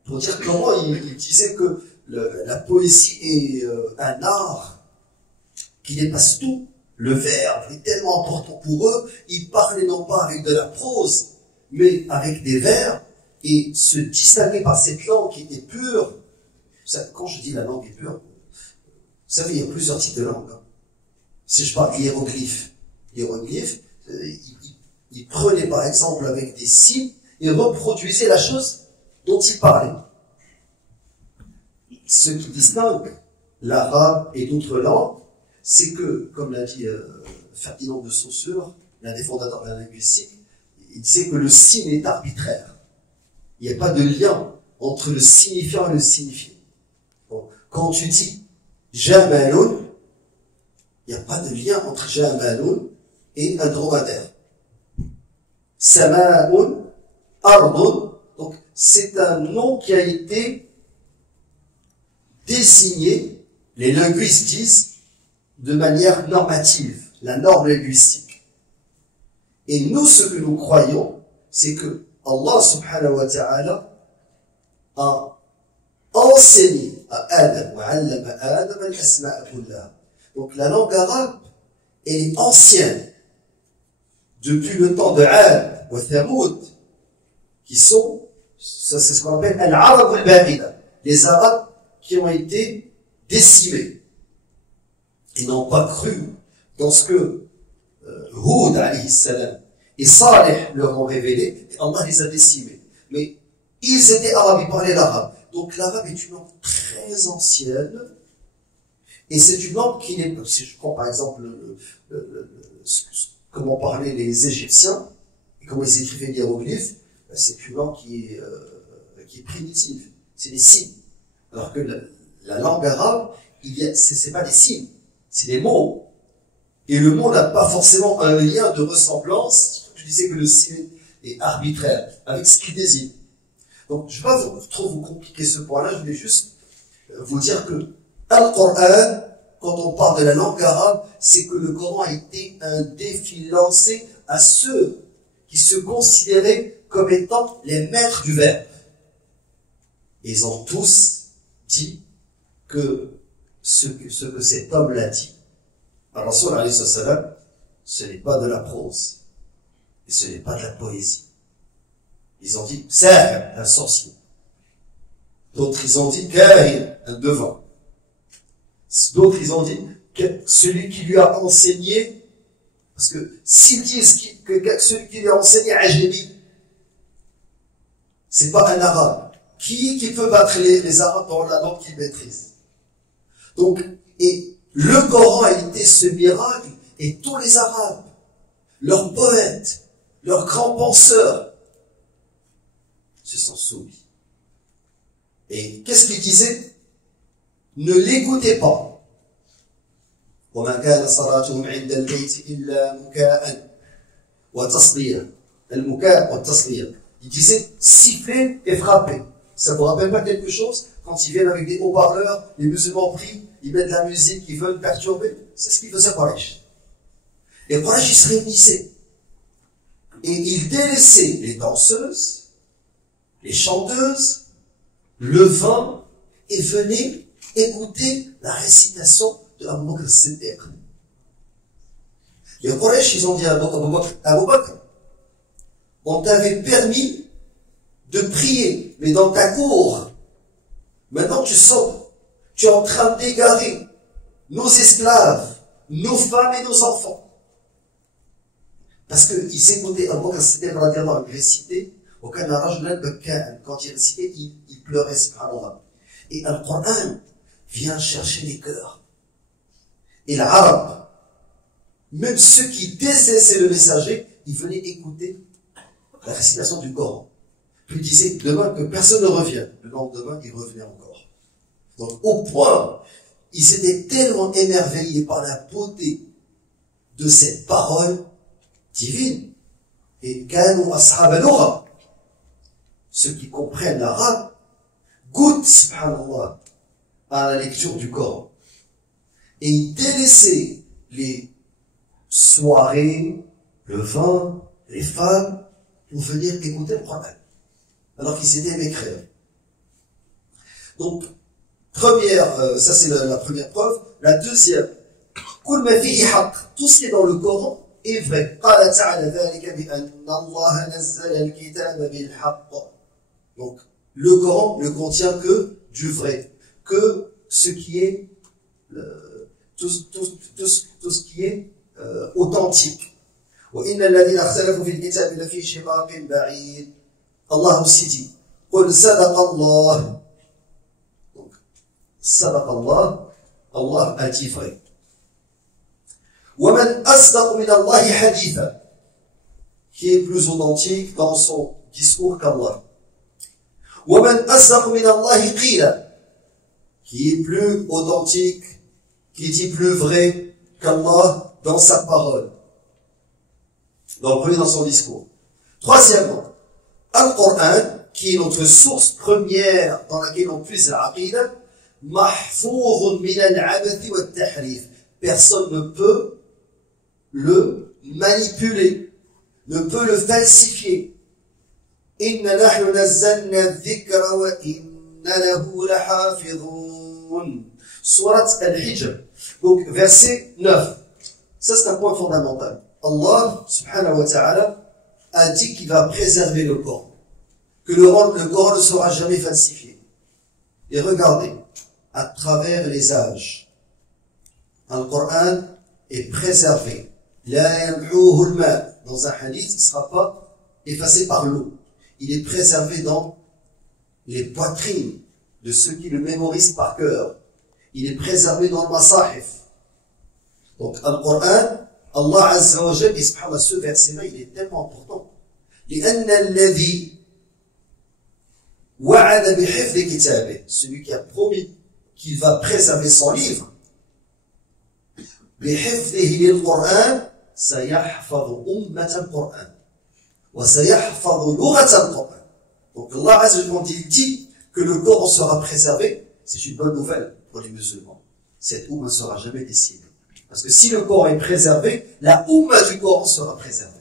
Pour dire comment ils disaient que la poésie est un art qui dépasse tout. Le verbe est tellement important pour eux. Ils parlaient non pas avec de la prose, mais avec des vers, et se distinguer par cette langue qui était pure. Quand je dis la langue est pure, vous savez, il y a plusieurs types de langues. Si je parle d'hiéroglyphes, ils prenaient par exemple avec des signes et reproduisaient la chose dont ils parlaient. Ce qui distingue l'arabe et d'autres langues, c'est que, comme l'a dit Ferdinand de Saussure, l'un des fondateurs de la linguistique, il disait que le signe est arbitraire. Il n'y a pas de lien entre le signifiant et le signifié. Bon, quand tu dis Jamaloun, il n'y a pas de lien entre Jamaloun et un dromadaire. Sama'un, Ardun, donc c'est un nom qui a été désigné, les linguistes disent, de manière normative, la norme linguistique. Et nous, ce que nous croyons, c'est que Allah subhanahu wa ta'ala a enseigné à Adam, wa 'allama Adam al-asma'a kullaha. Donc la langue arabe, elle est ancienne, depuis le temps de 'Ad wa Thamoud, qui sont, ça c'est ce qu'on appelle al-Arab al-Ba'ida, les Arabes qui ont été décimés. Ils n'ont pas cru dans ce que Hud alayhi salam et Salih leur ont révélé, et Allah les a décimés. Mais ils étaient arabes, ils parlaient l'arabe. Donc l'arabe est une langue très ancienne, et c'est une langue qui n'est pas, si je prends par exemple comment parlaient les Égyptiens, et comment ils écrivaient l'hiéroglyphe, c'est une langue qui est primitive, c'est des signes. Alors que la langue arabe, c'est pas des signes, c'est des mots. Et le mot n'a pas forcément un lien de ressemblance. Je disais que le signe est arbitraire, avec ce qu'il désigne. Donc, je ne vais pas trop vous compliquer ce point-là, je voulais juste vous dire que le Coran, quand on parle de la langue arabe, c'est que le Coran a été un défi lancé à ceux qui se considéraient comme étant les maîtres du verbe. Et ils ont tous dit que ce que cet homme l'a dit, alors, ce n'est pas de la prose, et ce n'est pas de la poésie. Ils ont dit, c'est un sorcier. D'autres, ils ont dit, kahin, un devin. D'autres, ils ont dit, que celui qui lui a enseigné, parce que s'ils disent que celui qui lui a enseigné Ajami, c'est pas un arabe. Qui peut battre les arabes dans la langue qu'ils maîtrisent? Donc, et le Coran a été ce miracle, et tous les Arabes, leurs poètes, leurs grands penseurs, se sont soumis. Et qu'est-ce qu'il disait? Ne l'écoutez pas. وما كان صلاتهم عند البيت إلا مكاء وتصدية. المكاء والتصدية. Il disait siffler et frapper. Ça vous rappelle pas quelque chose? Quand ils viennent avec des haut-parleurs, les musulmans prient, ils mettent de la musique, ils veulent perturber. C'est ce qu'ils faisaient Quraysh. Et Quraysh, ils se réunissaient. Et ils délaissaient les danseuses, les chanteuses, le vin, et venaient écouter la récitation de Abu Bakr as-Siddiq. Les Quraysh, ils ont dit à Abu Bakr, on t'avait permis de prier, mais dans ta cour, maintenant tu sors, tu es en train d'égarer nos esclaves, nos femmes et nos enfants. Parce qu'ils écoutaient Abu Bakr as-Siddiq réciter, quand il récitait, il pleurait, subhanallah. Et le Coran vient chercher les cœurs. Et l'arabe, même ceux qui détestaient le messager, ils venaient écouter la récitation du Coran. Puis ils disaient demain que personne ne revient. Le lendemain, ils revenaient encore. Donc au point, ils étaient tellement émerveillés par la beauté de cette parole divine. Et kanu ashab al-lugha, ceux qui comprennent l'arabe, goûtent, subhanallah, à la lecture du Coran. Et ils délaissaient les soirées, le vin, les femmes, pour venir écouter le Coran. Alors qu'ils étaient mécréants. Donc, ça c'est la première preuve. La deuxième, tout ce qui est dans le Coran est vrai. Donc, le Coran ne contient que du vrai, que ce qui est tout ce qui est authentique. وإن الذين اختلفوا في الكتاب لفي شقاق بعيد. Allah aussi dit, قل صدق الله. Donc, صدق الله, Allah a dit vrai. ومن أصدق من الله حديثا, qui est plus authentique dans son discours qu'Allah. ومن أصدق من الله قيلا, qui est plus authentique, qui dit plus vrai qu'Allah dans sa parole. Donc, premier dans son discours. Troisièmement, Al-Qur'an, qui est notre source première dans laquelle on puise l'aqidah, mahfouzun min al-abath wa al-tahrif. Personne ne peut le manipuler, ne peut le falsifier. Inna nahnu nazzalna adh-dhikra wa inna lahu lahafizun. Surat Al-Hijr. Donc, verset 9. Ça, c'est un point fondamental. Allah, subhanahu wa ta'ala, a dit qu'il va préserver le Coran. Que le Coran ne sera jamais falsifié. Et regardez, à travers les âges, le Coran est préservé. La yam'uhu al-ma. Dans un hadith, il ne sera pas effacé par l'eau. Il est préservé dans les poitrines de ceux qui le mémorisent par cœur. Il est préservé dans le masahif. Donc, le Coran, Allah Azza wa Jalla, et subhanallah, ce verset-là, il est tellement important. لأن الذي وعد بحفظ كتابه, celui qui a promis qu'il va préserver son livre, بحفظه للقرآن سيحفظ أمة القرآن وسيحفظ لغة القرآن. Donc Allah Azza wa Jalla, quand il dit que le Coran sera préservé, c'est une bonne nouvelle pour les musulmans. Cette Ummah ne sera jamais décimée. Parce que si le Coran est préservé, la Ummah du Coran sera préservée.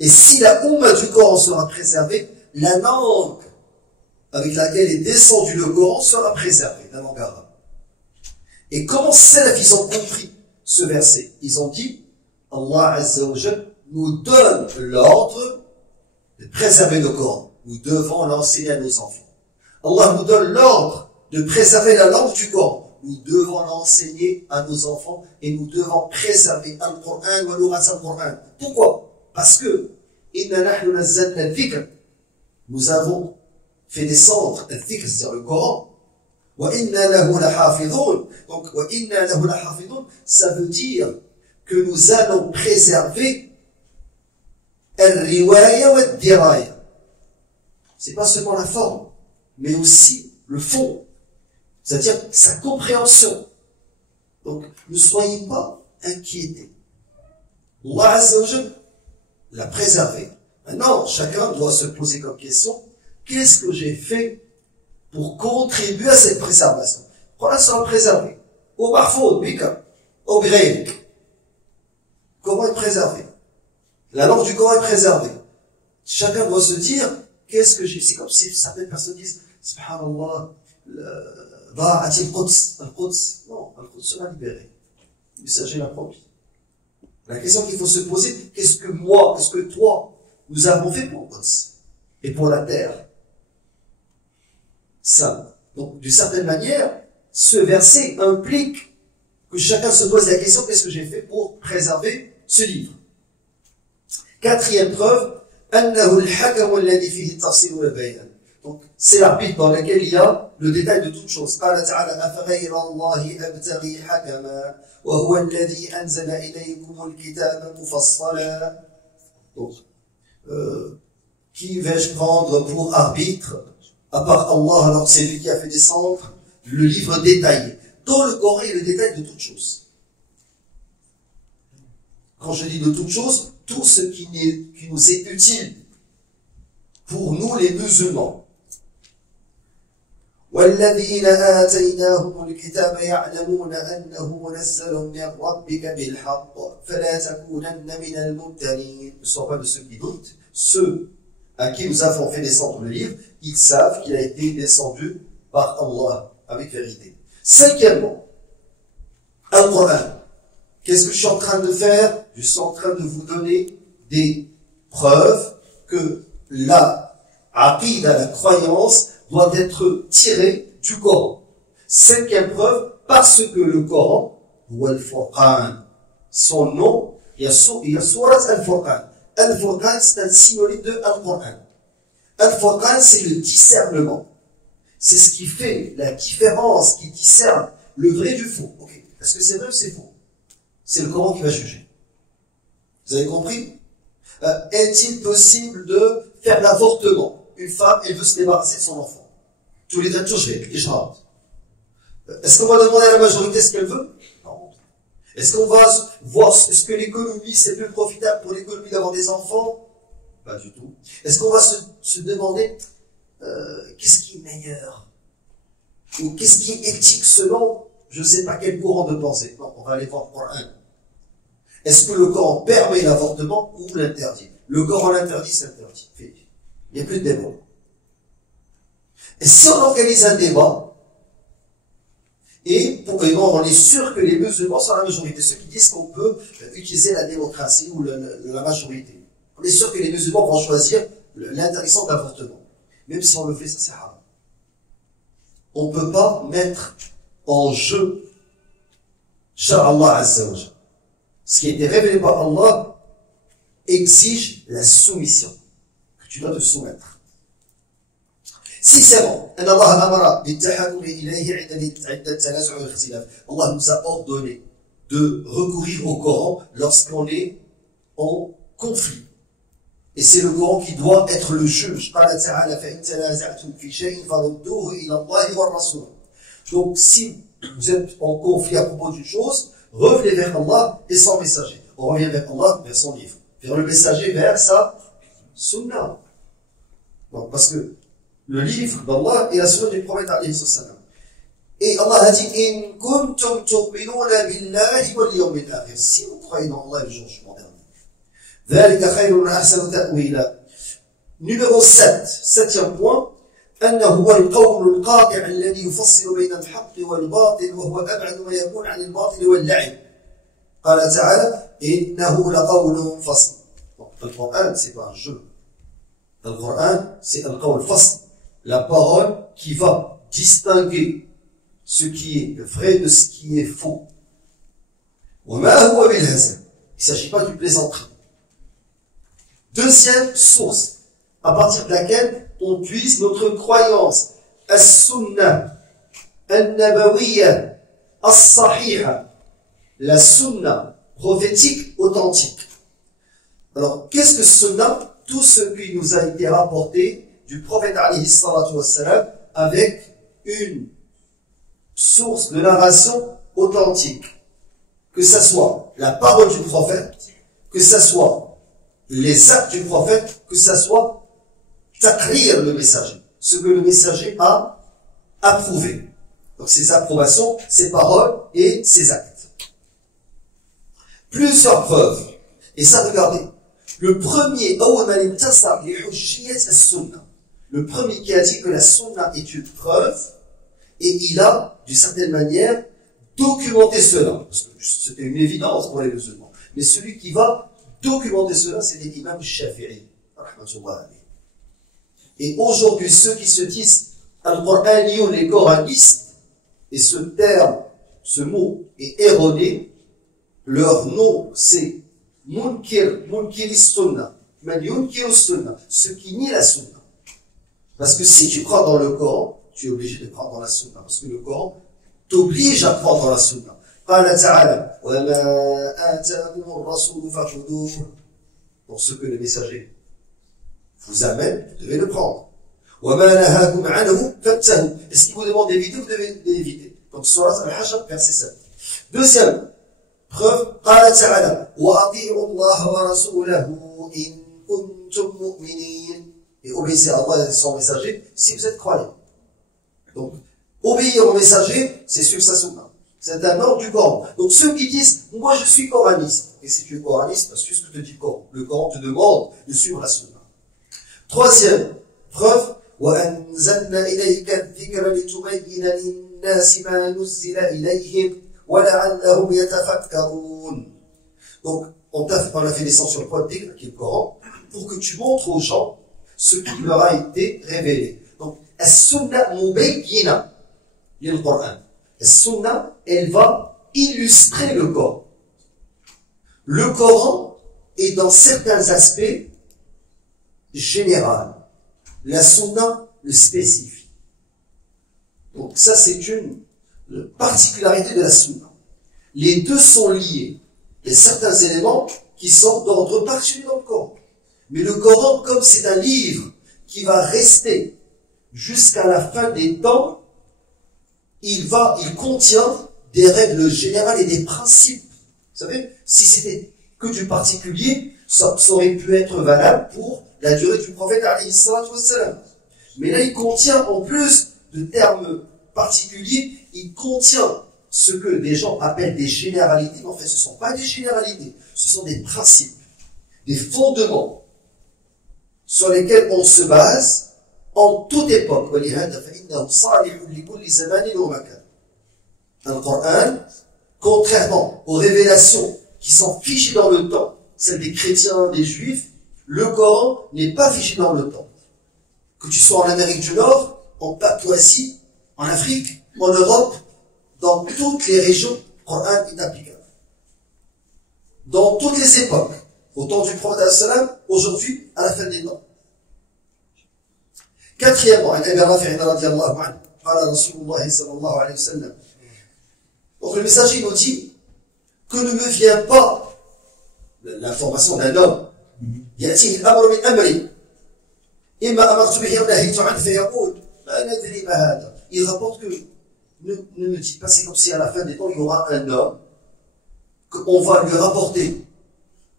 Et si la Ummah du Coran sera préservée, la langue avec laquelle est descendu le Coran sera préservée, la langue arabe. Et comment salaf, ils ont compris ce verset? Ils ont dit, Allah Azza wa Jalla nous donne l'ordre de préserver le Coran. Nous devons l'enseigner à nos enfants. Allah nous donne l'ordre de préserver la langue du Coran. Nous devons l'enseigner à nos enfants et nous devons préserver Al-Qur'an wa lughata Al-Qur'an. Pourquoi? Parce que inna nahnu nazzalna al-dhikr, nous avons fait descendre al-dhikr, c'est-à-dire le Coran. Wa inna lahu lahafidhun. Donc wa inna lahu lahafidhun, ça veut dire que nous allons préserver al-riwaya wa al-diraya. C'est pas seulement la forme. mais aussi le fond, c'est-à-dire sa compréhension. Donc, ne soyez pas inquiétés. Allah Azza wa Jal l'a préservé. Maintenant, chacun doit se poser comme question, qu'est-ce que j'ai fait pour contribuer à cette préservation? Voilà, ça va préserver. Au mahfoud, bika, au grec. Comment est préservé? La langue du Coran est préservée. Chacun doit se dire, qu'est-ce que j'ai fait? C'est comme si certaines personnes disent, subhanallah, ضاعت القدس. القدس, non, القدس sera libéré. Le messager l'a promis. La question qu'il faut se poser, qu'est-ce que moi, qu'est-ce que toi, nous avons fait pour Quds et pour la terre? Ça. Donc, d'une certaine manière, ce verset implique que chacun se pose la question, qu'est-ce que j'ai fait pour préserver ce livre? Quatrième preuve, أنه الحكم الذي فيه التفصيل والبيان. Donc, c'est l'arbitre dans lequel il y a le détail de toutes choses. قال تعالى أفغير الله أبتغي حكما وهو الذي أنزل إليكم الكتاب مفصلا. Donc, qui vais-je prendre pour arbitre à part Allah, alors c'est lui qui a fait descendre le livre détaillé. Dans le Coran, il y a le détail de toutes choses. Quand je dis de toutes choses, tout ce qui nous est utile pour nous les musulmans. والذين آتيناهم الكتاب يعلمون أنه منزل من ربك بالحق فلا تكونن من الممترين. Ne sont pas de ceux qui doutent. Ceux à qui nous avons fait descendre le livre, ils savent qu'il a été descendu par Allah avec vérité. Cinquièmement, Al-Qur'an. Qu'est-ce que je suis en train de faire? Je suis en train de vous donner des preuves que la aqida, la croyance, doit être tirée du Coran. Cinquième preuve, parce que le Coran, ou Al-Furqan, son nom, il y a Surat Al-Furqan. Al-Furqan, c'est un synonyme de Al-Qur'an. Al-Furqan, c'est le discernement. C'est ce qui fait la différence, qui discerne le vrai du faux. Ok, est-ce que c'est vrai ou c'est faux? C'est le Coran qui va juger. Vous avez compris? Est-il possible de faire l'avortement? Une femme, elle veut se débarrasser de son enfant. Tous les deux, est-ce qu'on va demander à la majorité ce qu'elle veut? Non. Est-ce qu'on va voir, est-ce que l'économie, c'est plus profitable pour l'économie d'avoir des enfants? Pas du tout. Est-ce qu'on va se demander, qu'est-ce qui est meilleur? Ou qu'est-ce qui est éthique selon, je ne sais pas quel courant de pensée? Non, on va aller voir le Coran. Est-ce que le Coran permet l'avortement ou l'interdit? Le Coran l'interdit, c'est interdit. Il n'y a plus de débat. Et si on organise un débat, et on est sûr que les musulmans sont la majorité, ceux qui disent qu'on peut utiliser la démocratie ou la majorité, on est sûr que les musulmans vont choisir l'interdiction de l'avortement. Même si on le fait, ça c'est haram. On ne peut pas mettre en jeu Shar Allah Azza wa Jal. Ce qui a été révélé par Allah exige la soumission. Que tu dois te soumettre. Sincèrement, Allah nous a ordonné de recourir au Coran lorsqu'on est en conflit. Et c'est le Coran qui doit être le juge. Donc si vous êtes en conflit à propos d'une chose, revenez vers Allah et son messager. On revient vers Allah, vers son livre. Vers le messager, vers sa sunna. Donc, parce que le livre d'Allah et la sunna du prophète alayhi salam. Et Allah a dit, In kuntum tu'minuna billahi wal yawmil akhir. Si vous croyez dans Allah et le jour jugement dernier. ذلك خير أحسن تأويلا. Numéro 7, septième point. أنه هو القول القاطع الذي يفصل بين الحق والباطل وهو أبعد ما يكون عن الباطل واللعب. قال تعالى إنه لقول فصل. Donc, le Coran, c'est pas un jeu. Le Coran, c'est un qawl fasl. La parole qui va distinguer ce qui est vrai de ce qui est faux. Il ne s'agit pas du plaisanterie. Deuxième source, à partir de laquelle on puise notre croyance. As-sunnah, al-nabawiyya, as-sahiha. La sunna prophétique authentique. Alors, qu'est-ce que sunna? Tout ce qui nous a été rapporté du prophète alayhi salatu wassalam avec une source de narration authentique, que ça soit la parole du prophète, que ça soit les actes du prophète, que ça soit taqrir le messager, ce que le messager a approuvé. Donc ses approbations, ses paroles et ses actes. Plusieurs preuves. Et ça, regardez, le premier qui a dit que la sunna est une preuve, et il a, d'une certaine manière, documenté cela. Parce que c'était une évidence pour les musulmans. Mais celui qui va documenter cela, c'était l'imam Shafi'i. Et aujourd'hui, ceux qui se disent al-Qur'aniyun, les coranistes, et ce terme, ce mot est erroné, leur nom c'est Munkiris Sunna, ceux qui nient la Sunna. Parce que si tu crois dans le Coran, tu es obligé de croire dans la Sunna, parce que le Coran t'oblige à croire dans la Sunna. قال تعالى وما آتاكم الرسول فخذوه. Pour ce que le messager vous amène, vous devez le prendre. وما نهاكم عنه فانتهوا. Et ce qu'il vous demande d'éviter, vous devez l'éviter. Donc Surat Al-Hashr, verset 7. Deuxième preuve, قال تعالى وأطيعوا الله ورسوله إن كنتم مؤمنين. Et obéissez à Allah et à son messager si vous êtes croyants. Donc, obéir au messager, c'est suivre sa sunna. C'est un ordre du Coran. Donc ceux qui disent, moi je suis coraniste, et si tu es coraniste, parce que ce que te dit le Coran. Le Coran te demande de suivre la sunna. Troisième preuve, وَأَنزَلْنَا إِلَيْكَ الذِّكْرَ لِتُبَيِّنَ لِلنَّاسِ مَا نُزِّلَ إِلَيْهِمْ وَلَعَلَّهُمْ يَتَفَكَّرُونَ. Donc, on a fait descendre sur le point de dhikr, qui est le Coran, pour que tu montres aux gens ce qui leur a été révélé. Donc, as-sunna mubayyina lil Coran. As-sunna, elle va illustrer le Coran. Le Coran est dans certains aspects général. La sunna le spécifie. Donc ça, c'est une particularité de la sunna. Les deux sont liés. Il y a certains éléments qui sont d'ordre particulier dans le Coran. Mais le Coran, comme c'est un livre qui va rester jusqu'à la fin des temps, il contient des règles générales et des principes. Vous savez, si c'était que du particulier, ça aurait pu être valable pour la durée du prophète alayhi salatu wassalam. Mais là, il contient, en plus de termes particuliers, il contient ce que les gens appellent des généralités. Mais en fait, ce ne sont pas des généralités, ce sont des principes, des fondements sur lesquels on se base en toute époque. Un Coran, contrairement aux révélations qui sont figées dans le temps, celles des chrétiens, des juifs, le Coran n'est pas figé dans le temps. Que tu sois en Amérique du Nord, en Papouasie, en Afrique, en Europe, dans toutes les régions, le Coran est applicable. Dans toutes les époques, au temps du prophète sallam, aujourd'hui, à la fin des temps. Quatrièmement, donc le messager nous dit que ne me vient pas l'information d'un homme. يأتيه الأمر من أمري إما أمرت به أو نهيت عنه فيقول ما ندري ما هذا. Il rapporte que ne me dites pas, c'est comme si à la fin des temps il y aura un homme qu'on va lui rapporter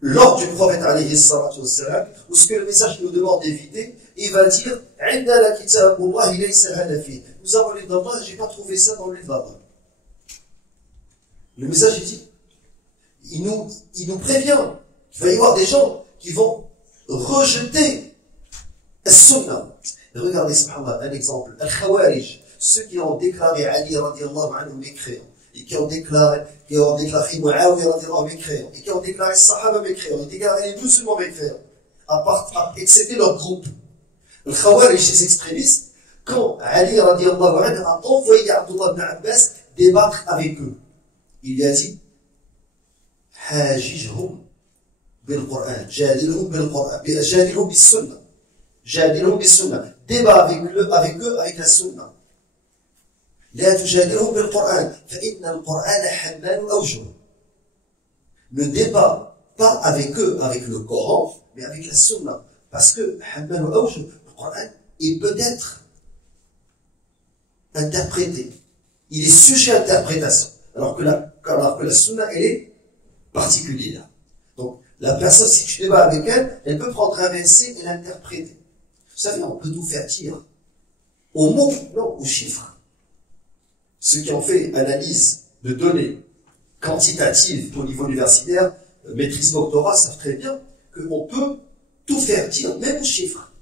l'ordre du prophète alayhi salatu wassalam, ou ce que le message nous demande d'éviter, il va dire عندنا كتاب الله ليس هذا فيه. Nous avons le livre d'Allah, j'ai pas trouvé ça dans le livre d'Allah. Le message il nous prévient qu'il va y avoir des gens qui vont rejeter la sunna. Et regardez, subhanallah, un exemple. Al-Khawarij, ceux qui ont déclaré Ali radiallahu anhu mécréant, et qui ont déclaré Muawiyah radiallahu anhu mécréant, et qui ont déclaré Sahaba mécréant, et déclaré les musulmans mécréants, excepté leur groupe. Al-Khawarij, ces extrémistes, quand Ali radiallahu anhu a envoyé Abdullah ibn Abbas débattre avec eux, il lui a dit Hajijhum بالقرآن جادلهم بالقرآن جادلهم بالسنة جادلهم بالسنة débat avec eux avec la sunna لا تجادلهم بالقرآن فإن القرآن حمال أوجه. Ne débat pas avec eux avec le Coran mais avec la sunna, parce que حمال أوجه, le Coran est peut-être interprété. Il est sujet à interprétation. Alors que la sunna, elle est particulière. Donc, la personne, si tu débats avec elle, elle peut prendre un verset et l'interpréter. Vous savez, on peut nous faire dire aux mots, non, aux chiffres. Ceux qui ont fait analyse de données quantitatives au niveau universitaire, maîtrise doctorat, savent très bien qu'on peut tout faire dire, même aux chiffres.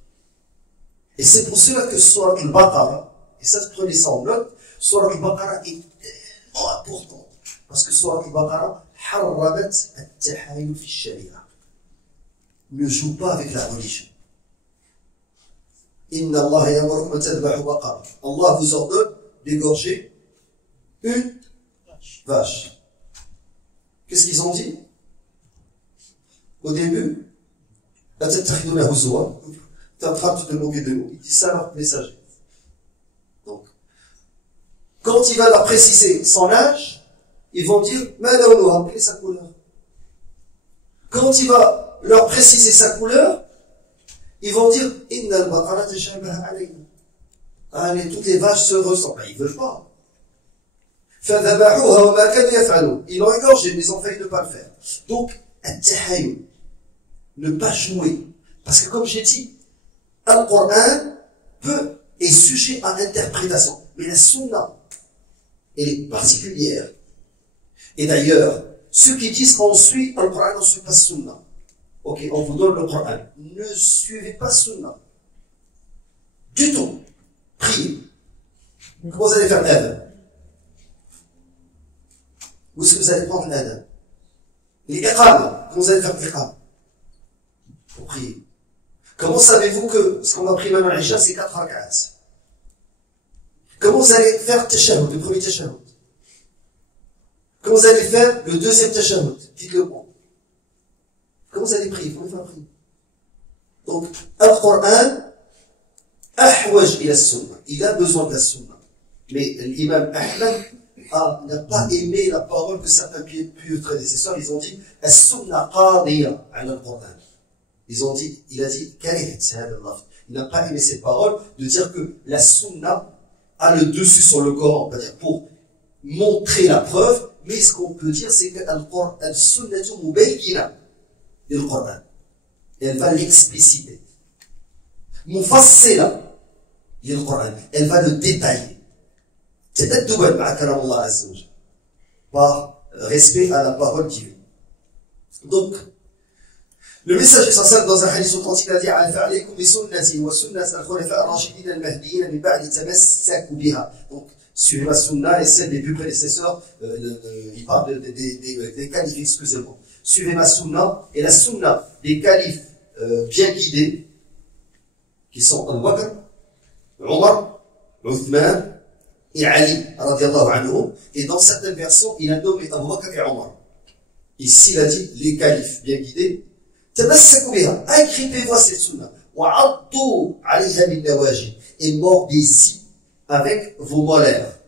Et c'est pour cela que Surat al-Baqarah, et ça, prenez ça en note, Surat al-Baqarah est tellement importante. Parce que Surat al-Baqarah, harramat at-tahayul fi sharia. Ne joue pas avec la religion. Inna Allah ya'murukum an tadhbahu baqara. Allah vous ordonne d'égorger une vache. Qu'est-ce qu'ils ont dit? Au début, la tattakhiduna huzwa. Tu es en train de te moquer de nous. Il dit ça à leur messager. Donc, quand il va leur préciser son âge, ils vont dire, Malawnoha, quelle est sa couleur? Quand il va leur préciser sa couleur, ils vont dire, Inna al-baqara tashabaha alayna. Allez, toutes les vaches se ressemblent. Ben, ils veulent pas. Fadhabahuha wa ma kanu yaf'alun. Ils l'ont égorgé, mais ils ont failli ne pas le faire. Donc, at-tahayul. Ne pas jouer. Parce que comme j'ai dit, le Coran est sujet à interprétation. Mais la sunna, elle est particulière. Et d'ailleurs, ceux qui disent qu'on suit le Coran, on ne suit pas sunna. Ok, on vous donne le Coran. Ne suivez pas sunna. Du tout. Priez. Comment vous allez faire l'adhan? Où est-ce que vous allez prendre l'adhan? Les iqam. Comment vous allez faire l'iqam? Pour prier. Comment savez-vous que ce qu'on a pris maintenant à l'Isha, c'est 4 rak'ats? Comment vous allez faire tashahhud, le premier tashahhud? Comment vous allez faire le deuxième tashahhud? Dites-le moi. Comment vous allez prier? Vous pouvez faire prier. Donc, le Coran, ahwaj ila sunna. Il a besoin de la sunna. Mais l'imam Ahmad n'a pas aimé la parole que certains pieux prédécesseurs, ils ont dit, as-sunna qadiya ala al-Coran. Il a dit, il n'a pas aimé ces paroles de dire que la sunna a le dessus sur le Coran, c'est-à-dire pour montrer la preuve, mais ce qu'on peut dire, c'est que la sunna mubayyina du Coran. Et elle va l'expliciter. Mufassila du Coran. Elle va le détailler. Par respect à la parole divine. Donc, le messager sallallahu dans un hadith authentique a dit Al-fa'alaykum bi sunnati wa sunnati al-khulafa ar-rashidin al-mahdiyyin min ba'di tamassaku biha. Donc, suivez ma sunna et celle des plus prédécesseurs, il parle des califes, excusez-moi. Suivez ma sunna et la sunna des califes bien guidés, qui sont Abu Bakr, Omar, Uthman et Ali, radiallahu anhu. Et dans certaines versions, il a nommé Abu Bakr et Omar. Ici, il a dit les califes bien guidés. تمسكوا بها, agrippez-vous à cette sunna, وعضوا عليها بالنواجذ, et mordez-y avec vos molaires.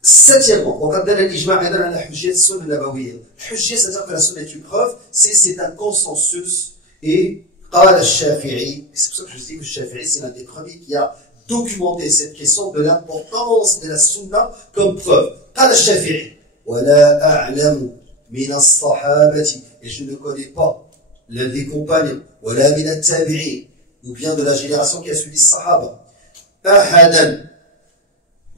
Septièmement, وقد دل الإجماع أيضا على حجية السنة النبوية. حجية, c'est-à-dire que la sunna est une preuve, c'est un consensus. Et قال الشافعي, c'est pour ça que je dis que le Shafi'i, c'est l'un des premiers qui a documenté cette question de l'importance de la sunna comme preuve. قال الشافعي ولا أعلم من الصحابة, et je ne connais pas l'un des compagnons, ولا من التابعين, ou bien de la génération qui a suivi الصحابة, أحدا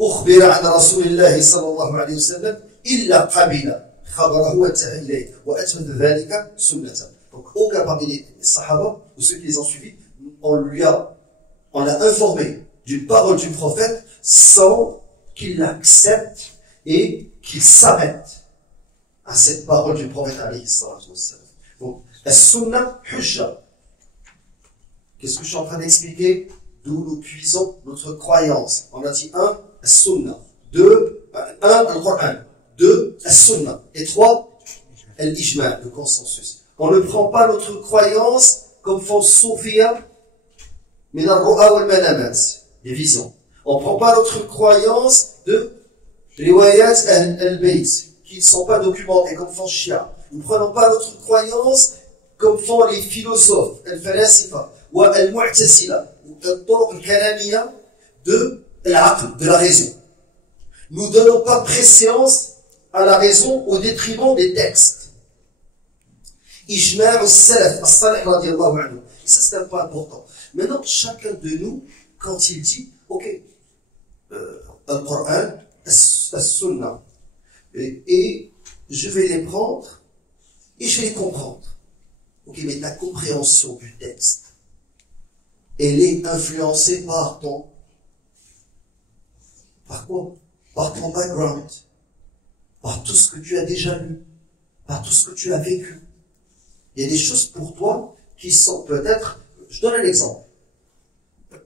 أخبر عن رسول الله صلى الله عليه وسلم إلا قبل خبره وانتهى إليه وأثبت ذلك سنة. Donc aucun parmi les sahaba ou ceux qui les ont suivis, on l'a informé d'une parole du prophète sans qu'il l'accepte et qu'il s'arrête à cette parole du prophète alayhi salatu wassalam. Donc, la sunna hujja. Qu'est-ce que je suis en train d'expliquer? D'où nous puisons notre croyance. On a dit 1, la sunna. 2, 1, le Coran. 2, la sunna. Et 3, l'ijma, le consensus. On ne prend pas notre croyance comme font Soufia, mais dans al-ru'a wal-manamat, les visions. On ne prend pas notre croyance de riwayat al-bayt, qui ne sont pas documentés, comme font Shia. Nous ne prenons pas notre croyance comme font les philosophes, al-falasifa, ou al-mu'tasila, ou al-turuq al-kalamiya, de la raison. Nous ne donnons pas préséance à la raison au détriment des textes. Ijma' as-salaf, as-salih radiyallahu anhu. Ça, c'est un point important. Maintenant, chacun de nous, quand il dit, ok, le Coran, as-sunnah, et je vais les prendre, et je vais les comprendre. Ok, mais ta compréhension du texte, elle est influencée par quoi? Par ton background, par tout ce que tu as déjà lu, par tout ce que tu as vécu. Il y a des choses pour toi qui sont peut-être, je donne un exemple.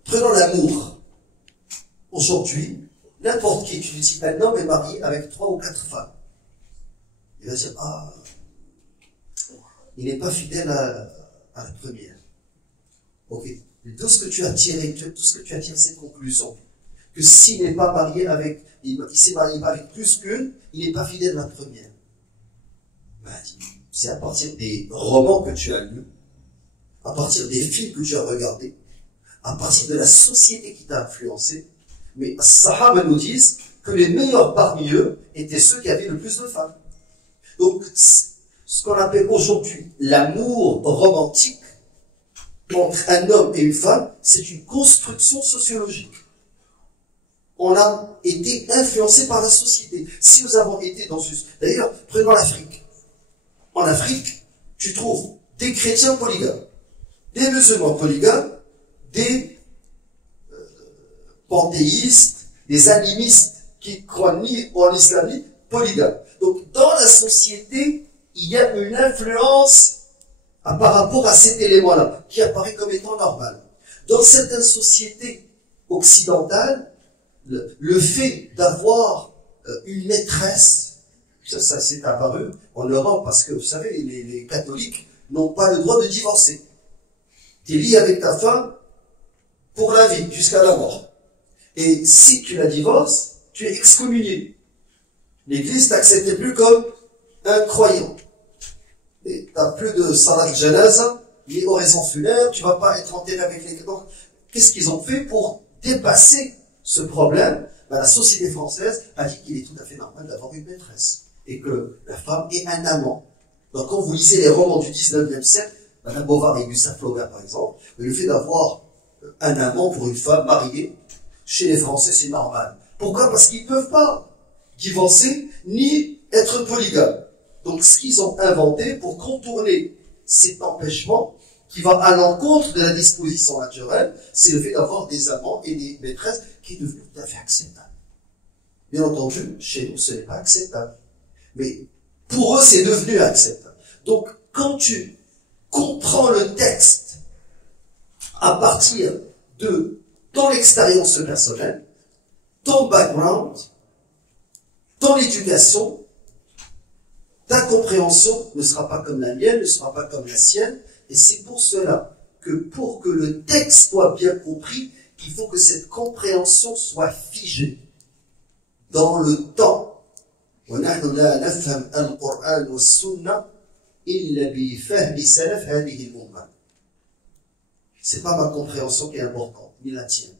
Prenons l'amour. Aujourd'hui, n'importe qui, tu lui dis un homme est marié avec 3 ou 4 femmes. Il va dire, il n'est pas fidèle à la première. Ok. Tout ce que tu as tiré, cette conclusion, que s'il n'est pas marié avec, il s'est marié avec plus qu'une, il n'est pas fidèle à la première. C'est à partir des romans que tu as lus, à partir des films que tu as regardés, à partir de la société qui t'a influencé. Mais les Sahaba nous disent que les meilleurs parmi eux étaient ceux qui avaient le plus de femmes. Donc, ce qu'on appelle aujourd'hui l'amour romantique entre un homme et une femme, c'est une construction sociologique. On a été influencé par la société. Si nous avons été dans une... D'ailleurs, prenons l'Afrique. En Afrique, tu trouves des chrétiens polygames, des musulmans polygames, des panthéistes, des animistes qui croient ni en islam ni polygames. Donc, dans la société, il y a une influence par rapport à cet élément-là, qui apparaît comme étant normal. Dans certaines sociétés occidentales, le fait d'avoir une maîtresse, ça c'est apparu en Europe, parce que, vous savez, les catholiques n'ont pas le droit de divorcer. Tu es lié avec ta femme pour la vie, jusqu'à la mort. Et si tu la divorces, tu es excommunié. L'Église t'accepte plus comme un croyant. Et tu n'as plus de salat janaza, ni oraison funèbre, tu ne vas pas être enterré avec les... Donc, qu'est-ce qu'ils ont fait pour dépasser ce problème? La société française a dit qu'il est tout à fait normal d'avoir une maîtresse et que la femme est un amant. Donc, quand vous lisez les romans du 19e siècle, Madame Bovary et Gustave Flaubert, par exemple, le fait d'avoir un amant pour une femme mariée, chez les Français, c'est normal. Pourquoi? Parce qu'ils ne peuvent pas divorcer ni être polygames. Donc, ce qu'ils ont inventé pour contourner cet empêchement qui va à l'encontre de la disposition naturelle, c'est le fait d'avoir des amants et des maîtresses qui est devenu tout à fait acceptable. Bien entendu, chez nous, ce n'est pas acceptable. Mais pour eux, c'est devenu acceptable. Donc, quand tu comprends le texte à partir de ton expérience personnelle, ton background, ton éducation, ta compréhension ne sera pas comme la mienne, ne sera pas comme la sienne, et c'est pour cela que pour que le texte soit bien compris, il faut que cette compréhension soit figée dans le temps. ونحن لا نفهم القرآن والسنة إلا بفهم سلف هذه الأمة. C'est pas ma compréhension qui est importante, ni la tienne.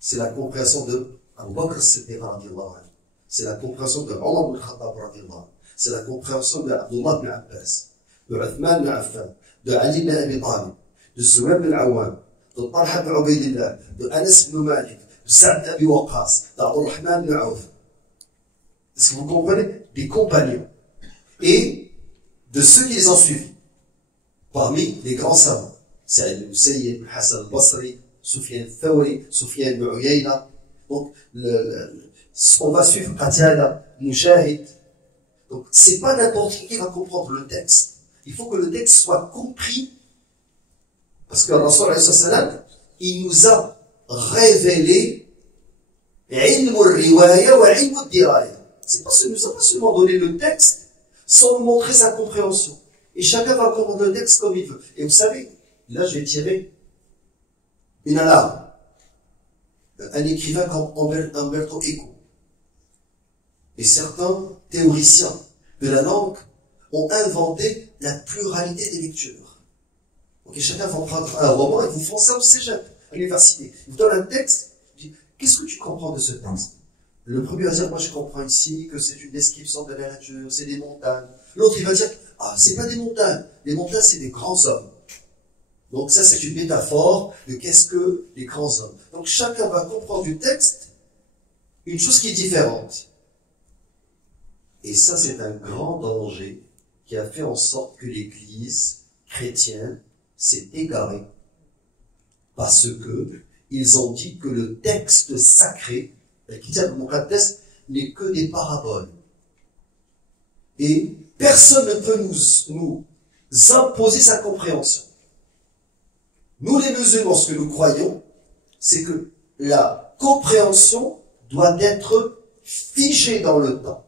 C'est la compréhension de Abu Bakr as-Siddiq radiyallahu anhu. C'est la compréhension de Omar ibn Khattab radiyallahu anhu. C'est la compréhension de Abdullah ibn Abbas, de Uthman ibn Affan, de Ali ibn Abi Talib, de Zubayr ibn al-Awwam, de Talha ibn Ubaydillah, de Anas ibn Malik, de Sa'd ibn Abi Waqqas, de Abdurrahman ibn Auf. Est-ce que vous comprenez? Des compagnons. Et de ceux qui les ont suivis. Parmi les grands savants. Sa'id al-Musayyib, Hassan al-Basri, Sufyan al-Thawri, Sufyan ibn Uyayna. Donc, on va suivre Qatada, Mujahid. Donc, c'est pas n'importe qui va comprendre le texte. Il faut que le texte soit compris. Parce que Rasul sallam, il nous a révélé ilm al-riwaya wa ilm al-diraya. C'est pas nous a pas seulement donné le texte sans nous montrer sa compréhension. Et chacun va comprendre le texte comme il veut. Et vous savez, là je vais tirer une alarme. Un écrivain comme Umberto Eco et certains théoriciens de la langue ont inventé la pluralité des lectures. Donc chacun va prendre un roman et vous font ça au cégep, à l'université. Ils vous donnent un texte, qu'est-ce que tu comprends de ce texte? Le premier va dire, moi je comprends ici que c'est une description de la nature, c'est des montagnes. L'autre il va dire, ah c'est pas des montagnes, les montagnes c'est des grands hommes. Donc ça c'est une métaphore de qu'est-ce que les grands hommes. Donc chacun va comprendre du texte une chose qui est différente. Et ça c'est un grand danger qui a fait en sorte que l'Église chrétienne s'est égarée parce que ils ont dit que le texte sacré, le Kitab al-Muqaddas, n'est que des paraboles. Et personne ne peut nous imposer sa compréhension. Nous les musulmans, ce que nous croyons, c'est que la compréhension doit être figée dans le temps.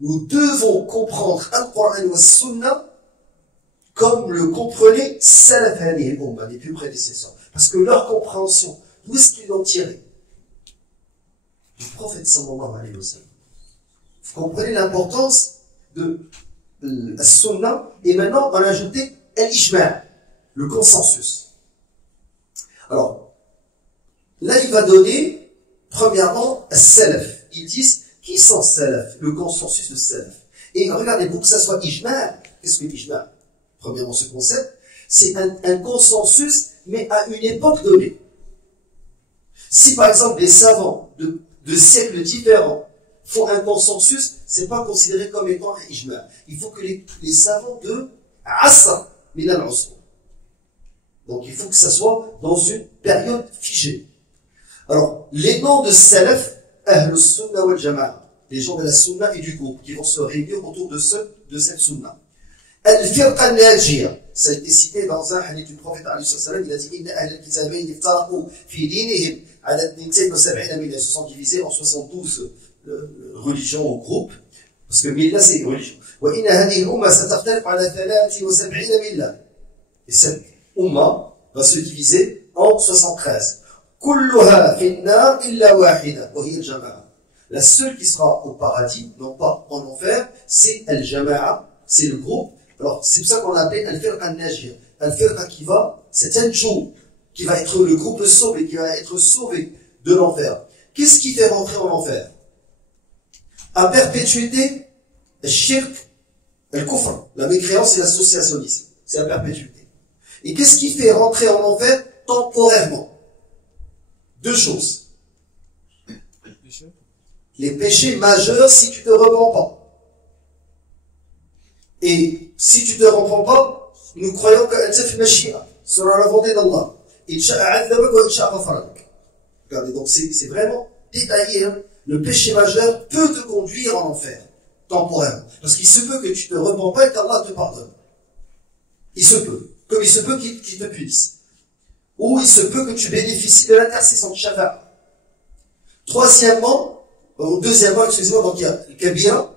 Nous devons comprendre Al-Qur'an wa Sunnah comme le comprenaient Salaf hadhihi al-Ummah, les plus prédécesseurs. Parce que leur compréhension, d'où est-ce qu'ils l'ont tiré? Du prophète sallallahu alayhi wa sallam. Vous comprenez l'importance de la Sunnah, et maintenant on a ajouté Al-Ijma', le consensus. Alors, là il va donner, premièrement, Salaf. Ils disent, qui sont Salaf? Le consensus de Salaf. Et regardez, pour que ça soit Ijma', qu'est-ce que l'Ijma'? Premièrement, ce concept, c'est un consensus, mais à une époque donnée. Si par exemple les savants de siècles différents font un consensus, c'est pas considéré comme étant un ijma'. Il faut que les savants de Assa, Milan Usr. Donc il faut que ça soit dans une période figée. Alors, les noms de Salaf, Ahl Sunnah wal Jama'a, les gens de la Sunna et du groupe, qui vont se réunir autour de cette Sunna. Al-Firqa al-Najiyya, ça a été cité dans un hadith du prophète alayhi salam, il a dit inna ahl al-kitabayn iftaraqu fi dinihim ala 72 millah, ils se sont divisés en 72 religions ou groupes, parce que millah c'est une religion. Wa inna hadhihi al-umma sataftaraqu ala 73 millah. Et cette umma va se diviser en 73. Kulluha fi an-nar illa wahida wa hiya al-jama'a. La seule qui sera au paradis, non pas en enfer, c'est al-jama'a, c'est le groupe. Alors, c'est pour ça qu'on l'appelle Al-Firqa al-Najiyya. Al-Firqa qui va, c'est un jour, qui va être le groupe sauvé, qui va être sauvé de l'enfer. Qu'est-ce qui fait rentrer en enfer? À perpétuité, al-shirk, al-kufr, la mécréance et l'associationnisme. C'est à perpétuité. Et qu'est-ce qui fait rentrer en enfer temporairement? Deux choses. Les péchés majeurs si tu ne te repens pas. Et si tu ne te repens pas, nous croyons que Al-Taf Mashia sera la volonté d'Allah. Regardez, donc c'est vraiment détaillé. Hein. Le péché majeur peut te conduire en enfer, temporairement. Parce qu'il se peut que tu ne te repens pas et qu'Allah te pardonne. Il se peut. Comme il se peut qu'il te punisse. Ou il se peut que tu bénéficies de l'intercession de Shafa'a. Deuxièmement, excusez-moi, donc il y a le Kabira,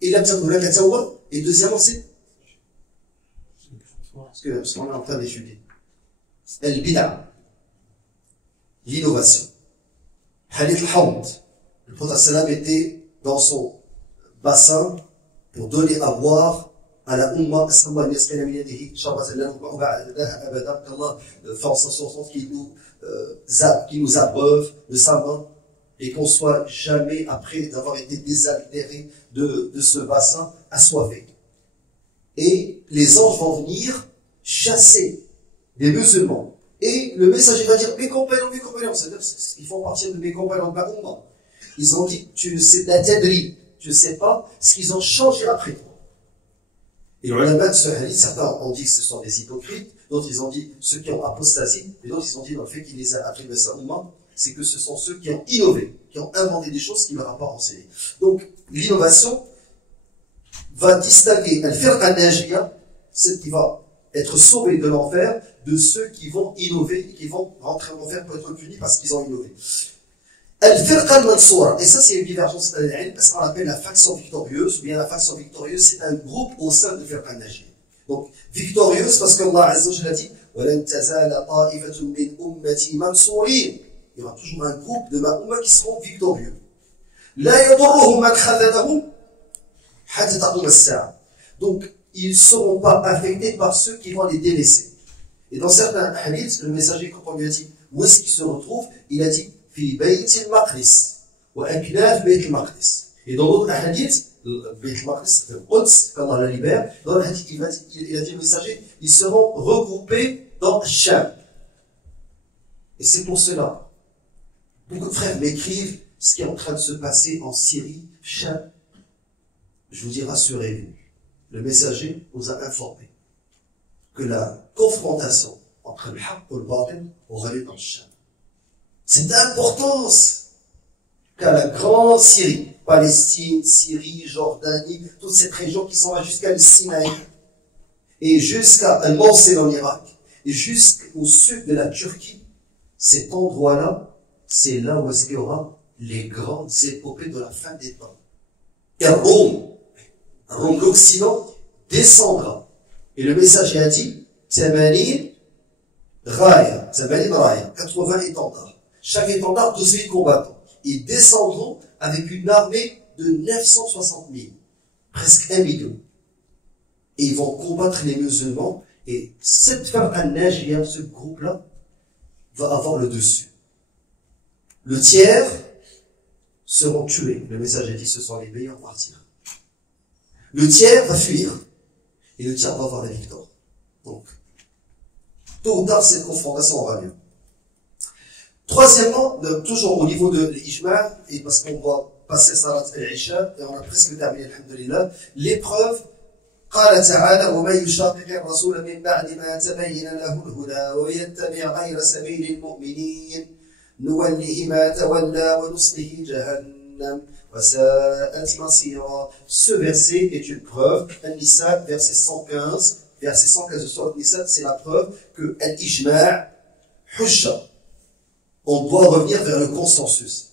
et la Tawba, et deuxièmement, c'est parce qu'on est en train d'étudier. Al-Bid'a, l'innovation. Hadith al-Hawd, le prophète sallam était dans son bassin pour donner à boire à la Ummah, qu'Allah fait en sorte qu'il nous abreuve de sa main et qu'on soit jamais, après d'avoir été désaltéré de ce bassin, assoiffé. Et les anges vont venir chasser les musulmans. Et le messager va dire, mes compagnons, c'est-à-dire qu'ils font partie de mes compagnons de ma Ummah. Ils ont dit, tu sais la tadri, tu ne sais pas ce qu'ils ont changé après toi. Et le ulama de ce hadith, certains ont dit que ce sont des hypocrites, d'autres ils ont dit ceux qui ont apostasie, et d'autres ils ont dit dans le fait qu'il les a attribués à sa Ummah, c'est que ce sont ceux qui ont innové, qui ont inventé des choses qu'il ne leur a pas renseignées. Donc, l'innovation va distinguer Al-Firqa al-Najiyya, celle qui va être sauvée de l'enfer, de ceux qui vont innover et qui vont rentrer en enfer pour être punis parce qu'ils ont innové. Al-Firqa al-Mansoura, et ça c'est une divergence parce qu'on l'appelle la faction victorieuse, ou bien la faction victorieuse, c'est un groupe au sein de Firqa al-Najiyya. Donc, victorieuse parce qu'Allah Azza wa Jalla dit وَلَنْ تَزَالَ طَائِفَةٌ مِّنْ أُمَّتِي مَنْصُورِينَ. Il y aura toujours un groupe de ma Ummah qui seront victorieux. لَا يَضُرُّهُمْ مَنْ خَذَلَهُمْ حَتَّى تَقُومَ السَّاعَةُ. Donc, ils ne seront pas affectés par ceux qui vont les délaisser. Et dans certains hadiths, le messager, quand on lui a dit où est-ce qu'il se retrouve, il a dit في بيت المقدس وأكناف بيت المقدس. Et dans d'autres hadiths, Beit al-Maqdis, le Quds, qu'Allah la libère, dans le hadith, il a dit au messager, ils seront regroupés dans Sham. Et c'est pour cela, beaucoup de frères m'écrivent ce qui est en train de se passer en Syrie, Sham. Je vous dis, rassurez-vous, le messager nous a informé que la confrontation entre le haqq et le batil aura lieu dans Sham. C'est d'importance qu'à la grande Syrie, Palestine, Syrie, Jordanie, toute cette région qui s'en va jusqu'à le Sinaï, et jusqu'à Al-Mawsil en Irak, et jusqu'au sud de la Turquie, cet endroit-là, c'est là où il y aura les grandes épopées de la fin des temps. Et Rome, l'Occident, descendra. Et le messager a dit, Tamanin Raya, 80 étendards. Chaque étendard, 12 000 combattants. Ils descendront avec une armée de 960 000, presque 1 million. Et ils vont combattre les musulmans, et cette femme al-Najiyah, ce groupe-là, va avoir le dessus. Le tiers seront tués. Le messager dit, ce sont les meilleurs martyrs. Le tiers va fuir, et le tiers va avoir la victoire. Donc, tôt ou tard, cette confrontation aura lieu. Troisièmement, toujours au niveau de l'ijma', et parce qu'on va passer Salat al-Isha, et on a presque terminé, alhamdulillah, l'épreuve, قال تعالى ومن يشاقق الرسول من بعد ما تبين له الهدى ويتبع غير سبيل المؤمنين نوله ما تولى ونصله جهنم وساءت مصيرا. Ce verset est une preuve. An-Nisa, verset 115 de Sourate Nisa, c'est la preuve que l'ijma' hujja. On doit revenir vers le consensus.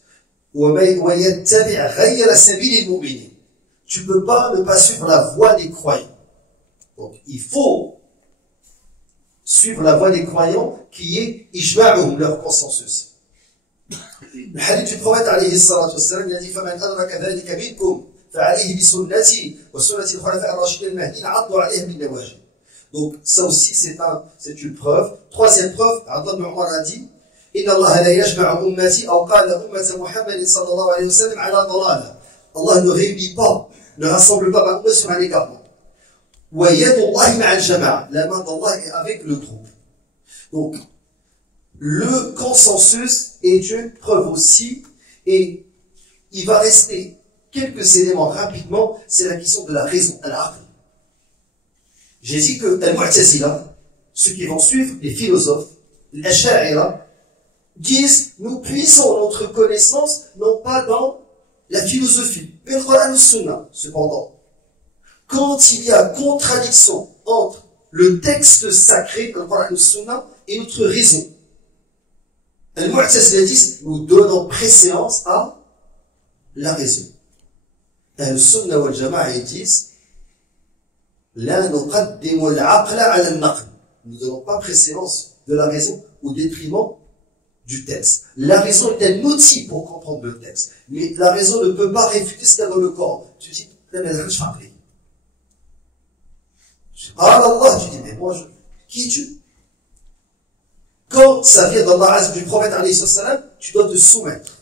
Tu peux pas ne pas suivre la voie des croyants. Donc, il faut suivre la voie des croyants qui est ijma'uhum, leur consensus. Le hadith du prophète alayhi salatu wassalam, il a dit فَمَنْ أَدْرَكَ ذَلِكَ مِنْكُمْ فَعَلَيْهِ بِسُنَّتِي وَسُنَّةِ الْخُلَفَاءِ الرَّاشِدِينَ الْمَهْدِيِّينَ عَضُّوا عَلَيْهَا بِالنَّوَاجِذِ. Donc, ça aussi, c'est une preuve. Troisième preuve, Abdullah ibn Umar a dit إن الله لا يجمع أمتي أو قال أمة محمد صلى الله عليه وسلم على ضلالة. Allah ne réunit pas, ne rassemble pas ma ummah sur un égarement. وَيَدُ اللَّهِ مَعَ الْجَمَاعَ. La main d'Allah est avec le groupe. Donc, le consensus est une preuve aussi, et il va rester quelques éléments rapidement, c'est la question de la raison, al-aql. J'ai dit que al-Mu'tazila, ceux qui vont suivre les philosophes, l'Asha'ira, disent, nous puissons notre connaissance, non pas dans la philosophie, mais le Coran et le Sunna. Cependant, quand il y a contradiction entre le texte sacré, le Coran et le Sunna, et notre raison, les Mu'tazila disent, nous donnons préséance à la raison. Et le Sunna wal Jama'a, ils disent, la nuqaddimu al-aqla ala al-naql. Nous ne donnons pas préséance de la raison au détriment du texte. La raison est un outil pour comprendre le texte. Mais la raison ne peut pas réfuter ce qu'il y a dans le Coran. Tu dis, je parle. Ah Allah, tu dis, mais moi, qui es-tu? Quand ça vient d'Allah, du prophète alayhi salam, tu dois te soumettre.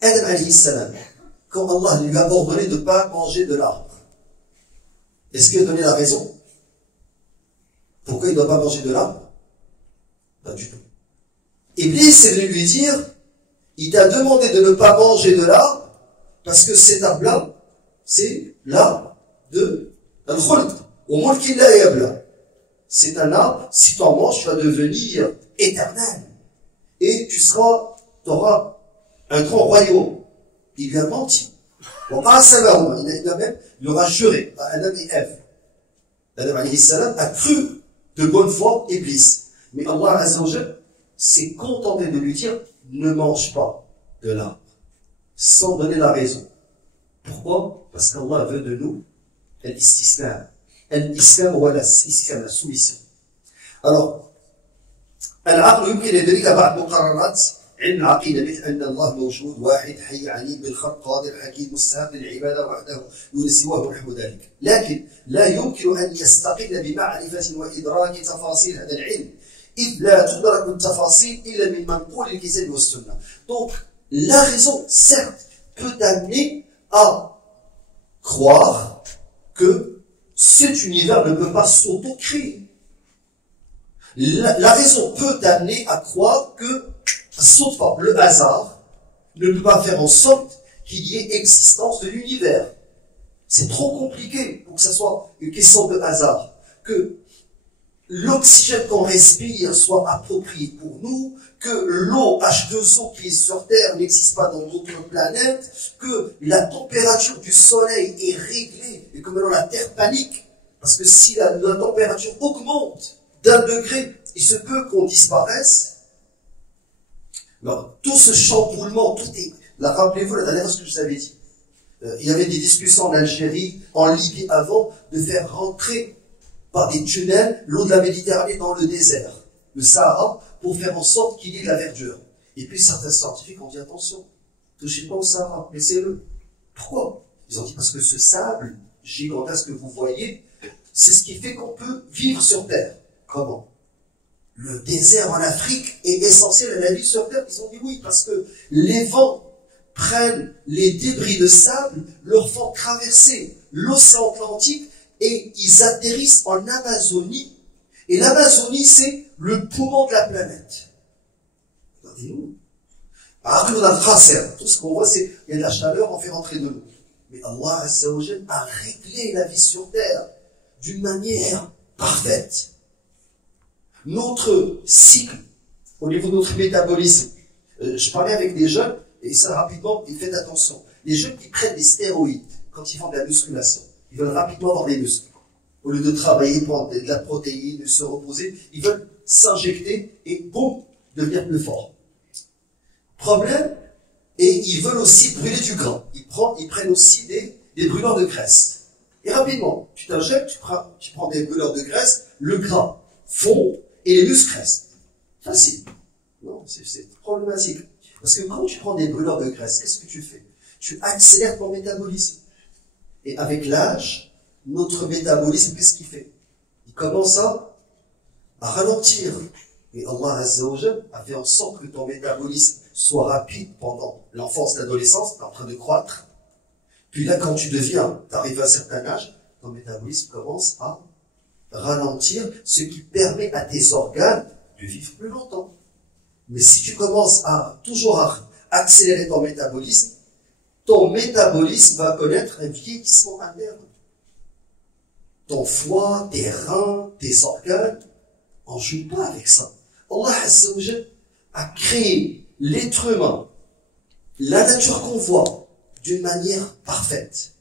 Adam alayhi salam, quand Allah lui a ordonné de ne pas manger de l'arbre, est-ce qu'il a donné la raison? Pourquoi il ne doit pas manger de l'arbre? Pas du tout. Iblis est venu lui dire, il t'a demandé de ne pas manger de l'arbre, parce que cet arbre-là, c'est l'arbre de Al-Khuld. Au moins qu'il l'a yabla. C'est un arbre, si tu en manges, tu vas devenir éternel. Et tu auras un grand royaume. Il lui a menti. Il aura juré à Adam et Ève. Adam alayhi salam a cru de bonne foi Iblis. Mais Allah azza wa jalla s'est contenté de lui dire, ne mange pas de l'arbre, sans donner la raison. Pourquoi? Parce qu'Allah veut de nous l'islam. L'islam ou la soumission. Alors, العقل يمكن يدرك بعض مقررات علم العقيدة مثل أن الله موجود واحد حي عليم بالخلق قادر حكيم مستحق للعبادة وحده دون سواه ونحو ذلك. لكن لا يمكن أن يستقل بمعرفة وإدراك تفاصيل هذا العلم Donc, la raison, certes, peut amener à croire que cet univers ne peut pas s'auto-créer. La raison peut amener à croire que le hasard ne peut pas faire en sorte qu'il y ait existence de l'univers. C'est trop compliqué pour que ça soit une question de hasard. Que l'oxygène qu'on respire soit approprié pour nous, que l'eau H2O qui est sur Terre n'existe pas dans notre planète, que la température du Soleil est réglée et que maintenant la Terre panique. Parce que si la température augmente d'1 degré, il se peut qu'on disparaisse. Alors, tout ce chamboulement, tout est... Là, rappelez-vous la dernière fois ce que je vous avais dit. Il y avait des discussions en Algérie, en Libye avant, de faire rentrer par des tunnels l'eau de la Méditerranée dans le désert, le Sahara, pour faire en sorte qu'il y ait de la verdure. Et puis certains scientifiques ont dit attention, touchez pas au Sahara, laissez-le. Pourquoi? Ils ont dit parce que ce sable gigantesque que vous voyez, c'est ce qui fait qu'on peut vivre sur Terre. Comment? Le désert en Afrique est essentiel à la vie sur Terre. Ils ont dit oui, parce que les vents prennent les débris de sable, leur font traverser l'océan Atlantique et ils atterrissent en Amazonie. Et l'Amazonie, c'est le poumon de la planète. Regardez-vous. Tout ce qu'on voit, c'est il y a de la chaleur, on fait rentrer de l'eau. Mais Allah Azza wa Jal a réglé la vie sur Terre d'une manière parfaite. Notre cycle, au niveau de notre métabolisme, je parlais avec des jeunes, et ça rapidement, et faites attention. Les jeunes qui prennent des stéroïdes, quand ils font de la musculation, ils veulent rapidement avoir des muscles. Au lieu de travailler, prendre de la protéine, de se reposer, ils veulent s'injecter et boum, devenir plus forts. Problème, et ils veulent aussi brûler du gras. Ils prennent aussi des brûleurs de graisse. Et rapidement, tu t'injectes, tu prends des brûleurs de graisse, le gras fond et les muscles restent. Facile. Non, c'est problématique. Parce que quand tu prends des brûleurs de graisse, qu'est-ce que tu fais? Tu accélères ton métabolisme. Et avec l'âge, notre métabolisme, qu'est-ce qu'il fait? Il commence à ralentir. Et Allah Azza wa Jal a fait en sorte que ton métabolisme soit rapide pendant l'enfance, l'adolescence, t'es en train de croître. Puis là, quand tu arrives à un certain âge, ton métabolisme commence à ralentir, ce qui permet à tes organes de vivre plus longtemps. Mais si tu commences toujours à accélérer ton métabolisme va connaître un vieillissement interne. Ton foie, tes reins, tes organes, on ne joue pas avec ça. Allah Azza wa Jal a créé l'être humain, la nature qu'on voit, d'une manière parfaite.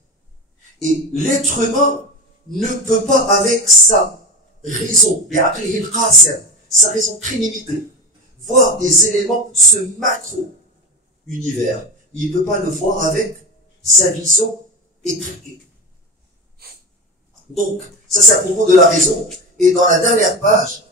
Et l'être humain ne peut pas, avec sa raison, sa raison très limitée, voir des éléments, ce macro-univers. Il ne peut pas le voir avec sa vision étriquée. Donc, ça c'est à propos de la raison. Et dans la dernière page,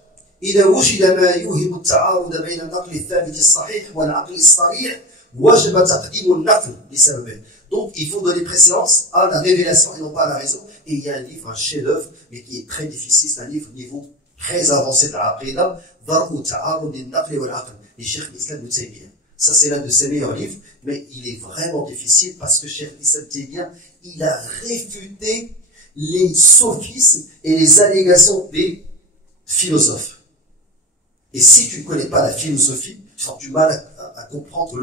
إذا وجد ما يوهم التعارض بين النقل الثابت الصحيح والعقل الصريح وجب تقديم النقل لسببه. Donc, il faut donner préséance à la révélation et non pas à la raison. Et il y a un livre, un chef-d'œuvre, mais qui est très difficile, c'est un livre niveau très avancé de l'Aqida, Dar'u Ta'arud al-Naql wal-Aql, les Cheikh l'Islam Ibn Taymiyyah. Ça, c'est l'un de ses meilleurs livres, mais il est vraiment difficile parce que Cheikh l'Islam Ibn Taymiyyah, il a réfuté les sophismes et les allégations des philosophes. Et si tu ne connais pas la philosophie, tu as du mal à comprendre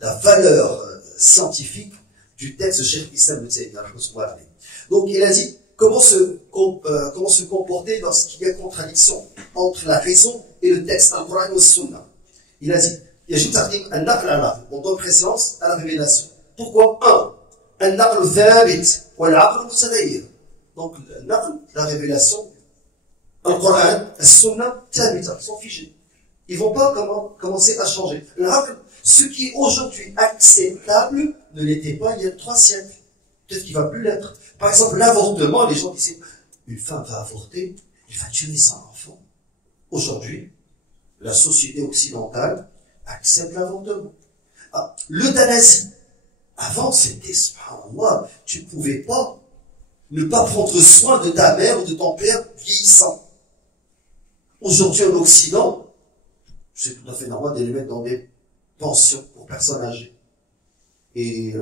la valeur scientifique du texte de Cheikh l'Islam Ibn Taymiyyah. Donc, il a dit comment se comporter lorsqu'il y a contradiction entre la raison et le texte, le Coran et le Sunna. Il a dit, on donne préséance à la révélation. Pourquoi? Donc, la révélation, le Coran, le Sunna, sont figés. Ils vont pas commencer à changer. Ce qui est aujourd'hui acceptable ne l'était pas il y a 3 siècles. Peut-être qu'il va plus l'être. Par exemple, l'avortement, les gens disaient, une femme va avorter, elle va tuer son enfant. Aujourd'hui, la société occidentale accepte l'avortement. L'euthanasie. Avant, c'était, subhanallah, tu pouvais pas ne pas prendre soin de ta mère ou de ton père vieillissant. Aujourd'hui, en Occident, c'est tout à fait normal de les mettre dans des pensions pour personnes âgées. Et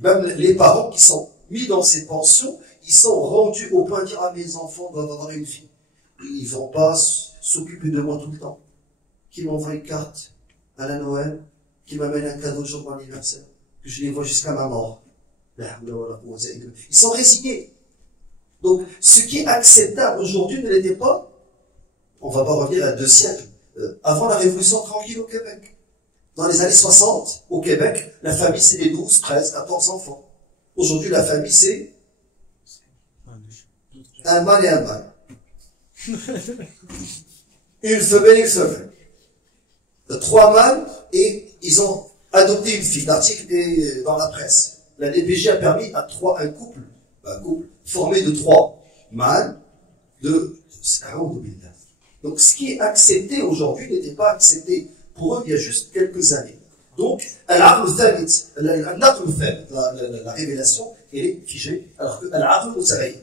même les parents qui sont mis dans ces pensions, ils sont rendus au point de dire « Ah, mes enfants doivent avoir une fille. » Ils vont pas s'occuper de moi tout le temps. Qui m'envoie une carte à la Noël, qui m'amène un cadeau de jour de mon anniversaire, que je les vois jusqu'à ma mort. Ils sont résignés. Donc, ce qui est acceptable aujourd'hui ne l'était pas. On va pas revenir à 2 siècles. Avant la Révolution tranquille au Québec. Dans les années 60, au Québec, la famille c'est les 12, 13, 14 enfants. Aujourd'hui, la famille c'est un mâle et un mâle. Une femelle et une femelle. 3 mâles et ils ont adopté une fille. L'article est dans la presse. La DPG a permis à un couple formé de 3 mâles donc ce qui est accepté aujourd'hui n'était pas accepté pour eux il y a juste quelques années. Donc la révélation elle est figée alors que al-aql mutaghayyir.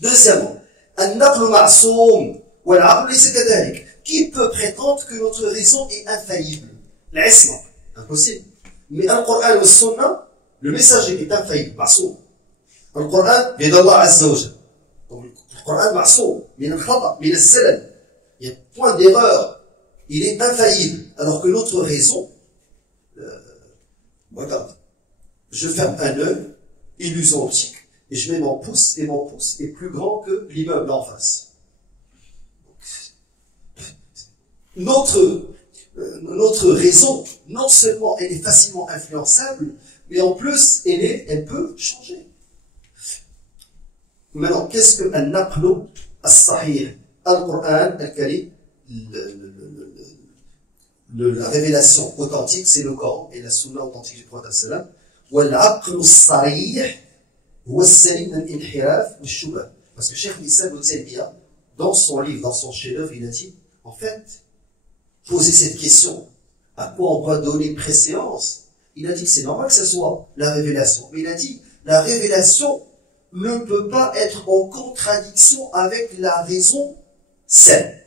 Deuxièmement, al-naql ma'soum wa al-aql laysa kadhalik. Qui peut prétendre que notre raison est infaillible? L'isma, impossible. Mais Al-Qur'an et le Sunna, le messager est infaillible, ma'soum. Al-Qur'an vient d'Allah Azza wa Jalla. Donc le Qur'an ma'soum, min al-khata, min al-salal. Il y a point d'erreur. Il est infaillible. Alors que notre raison, regarde, je ferme un œil, illusion optique, et je mets mon pouce est plus grand que l'immeuble en face. Notre raison, non seulement elle est facilement influençable, mais en plus elle peut changer. Maintenant, qu'est-ce que al-naqlu as-sahih? Al-Qur'an, al-Karim, la révélation authentique, c'est le Coran et la Sunna authentique du prophète sallam. Wal-aqlu as-sarih huwa as-salim min al-inhiraf wash-shubha. Parce que Cheikh Islam Ibn Taymiyyah, dans son livre, dans son chef-d'œuvre, il a dit, en fait, poser cette question, à quoi on doit donner préséance, il a dit que c'est normal que ce soit la révélation. Mais il a dit, la révélation ne peut pas être en contradiction avec la raison saine.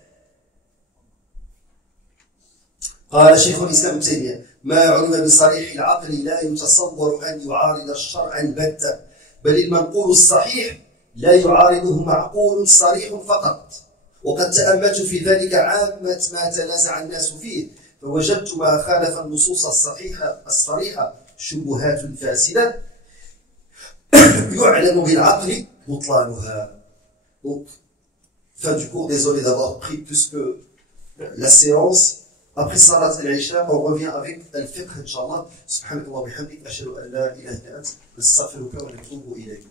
قال شيخ الإسلام ابن تيمية ما علم بصريح العقل لا يتصور أن يعارض الشرع البتة بل المنقول الصحيح لا يعارضه معقول صريح فقط وقد تأملت في ذلك عامة ما تنازع الناس فيه فوجدت ما خالف النصوص الصريحة شبهات فاسدة يعلم بالعقل بطلانها. Donc, fin du cours, désolé d'avoir pris plus que la séance. Après Salat al-Isha, on revient avec al-fiqh, Inch'Allah. Subhanakallah wa bihamdik, ashhadu an la ilaha illa anta, nastaghfiruka wa natubu ilayk.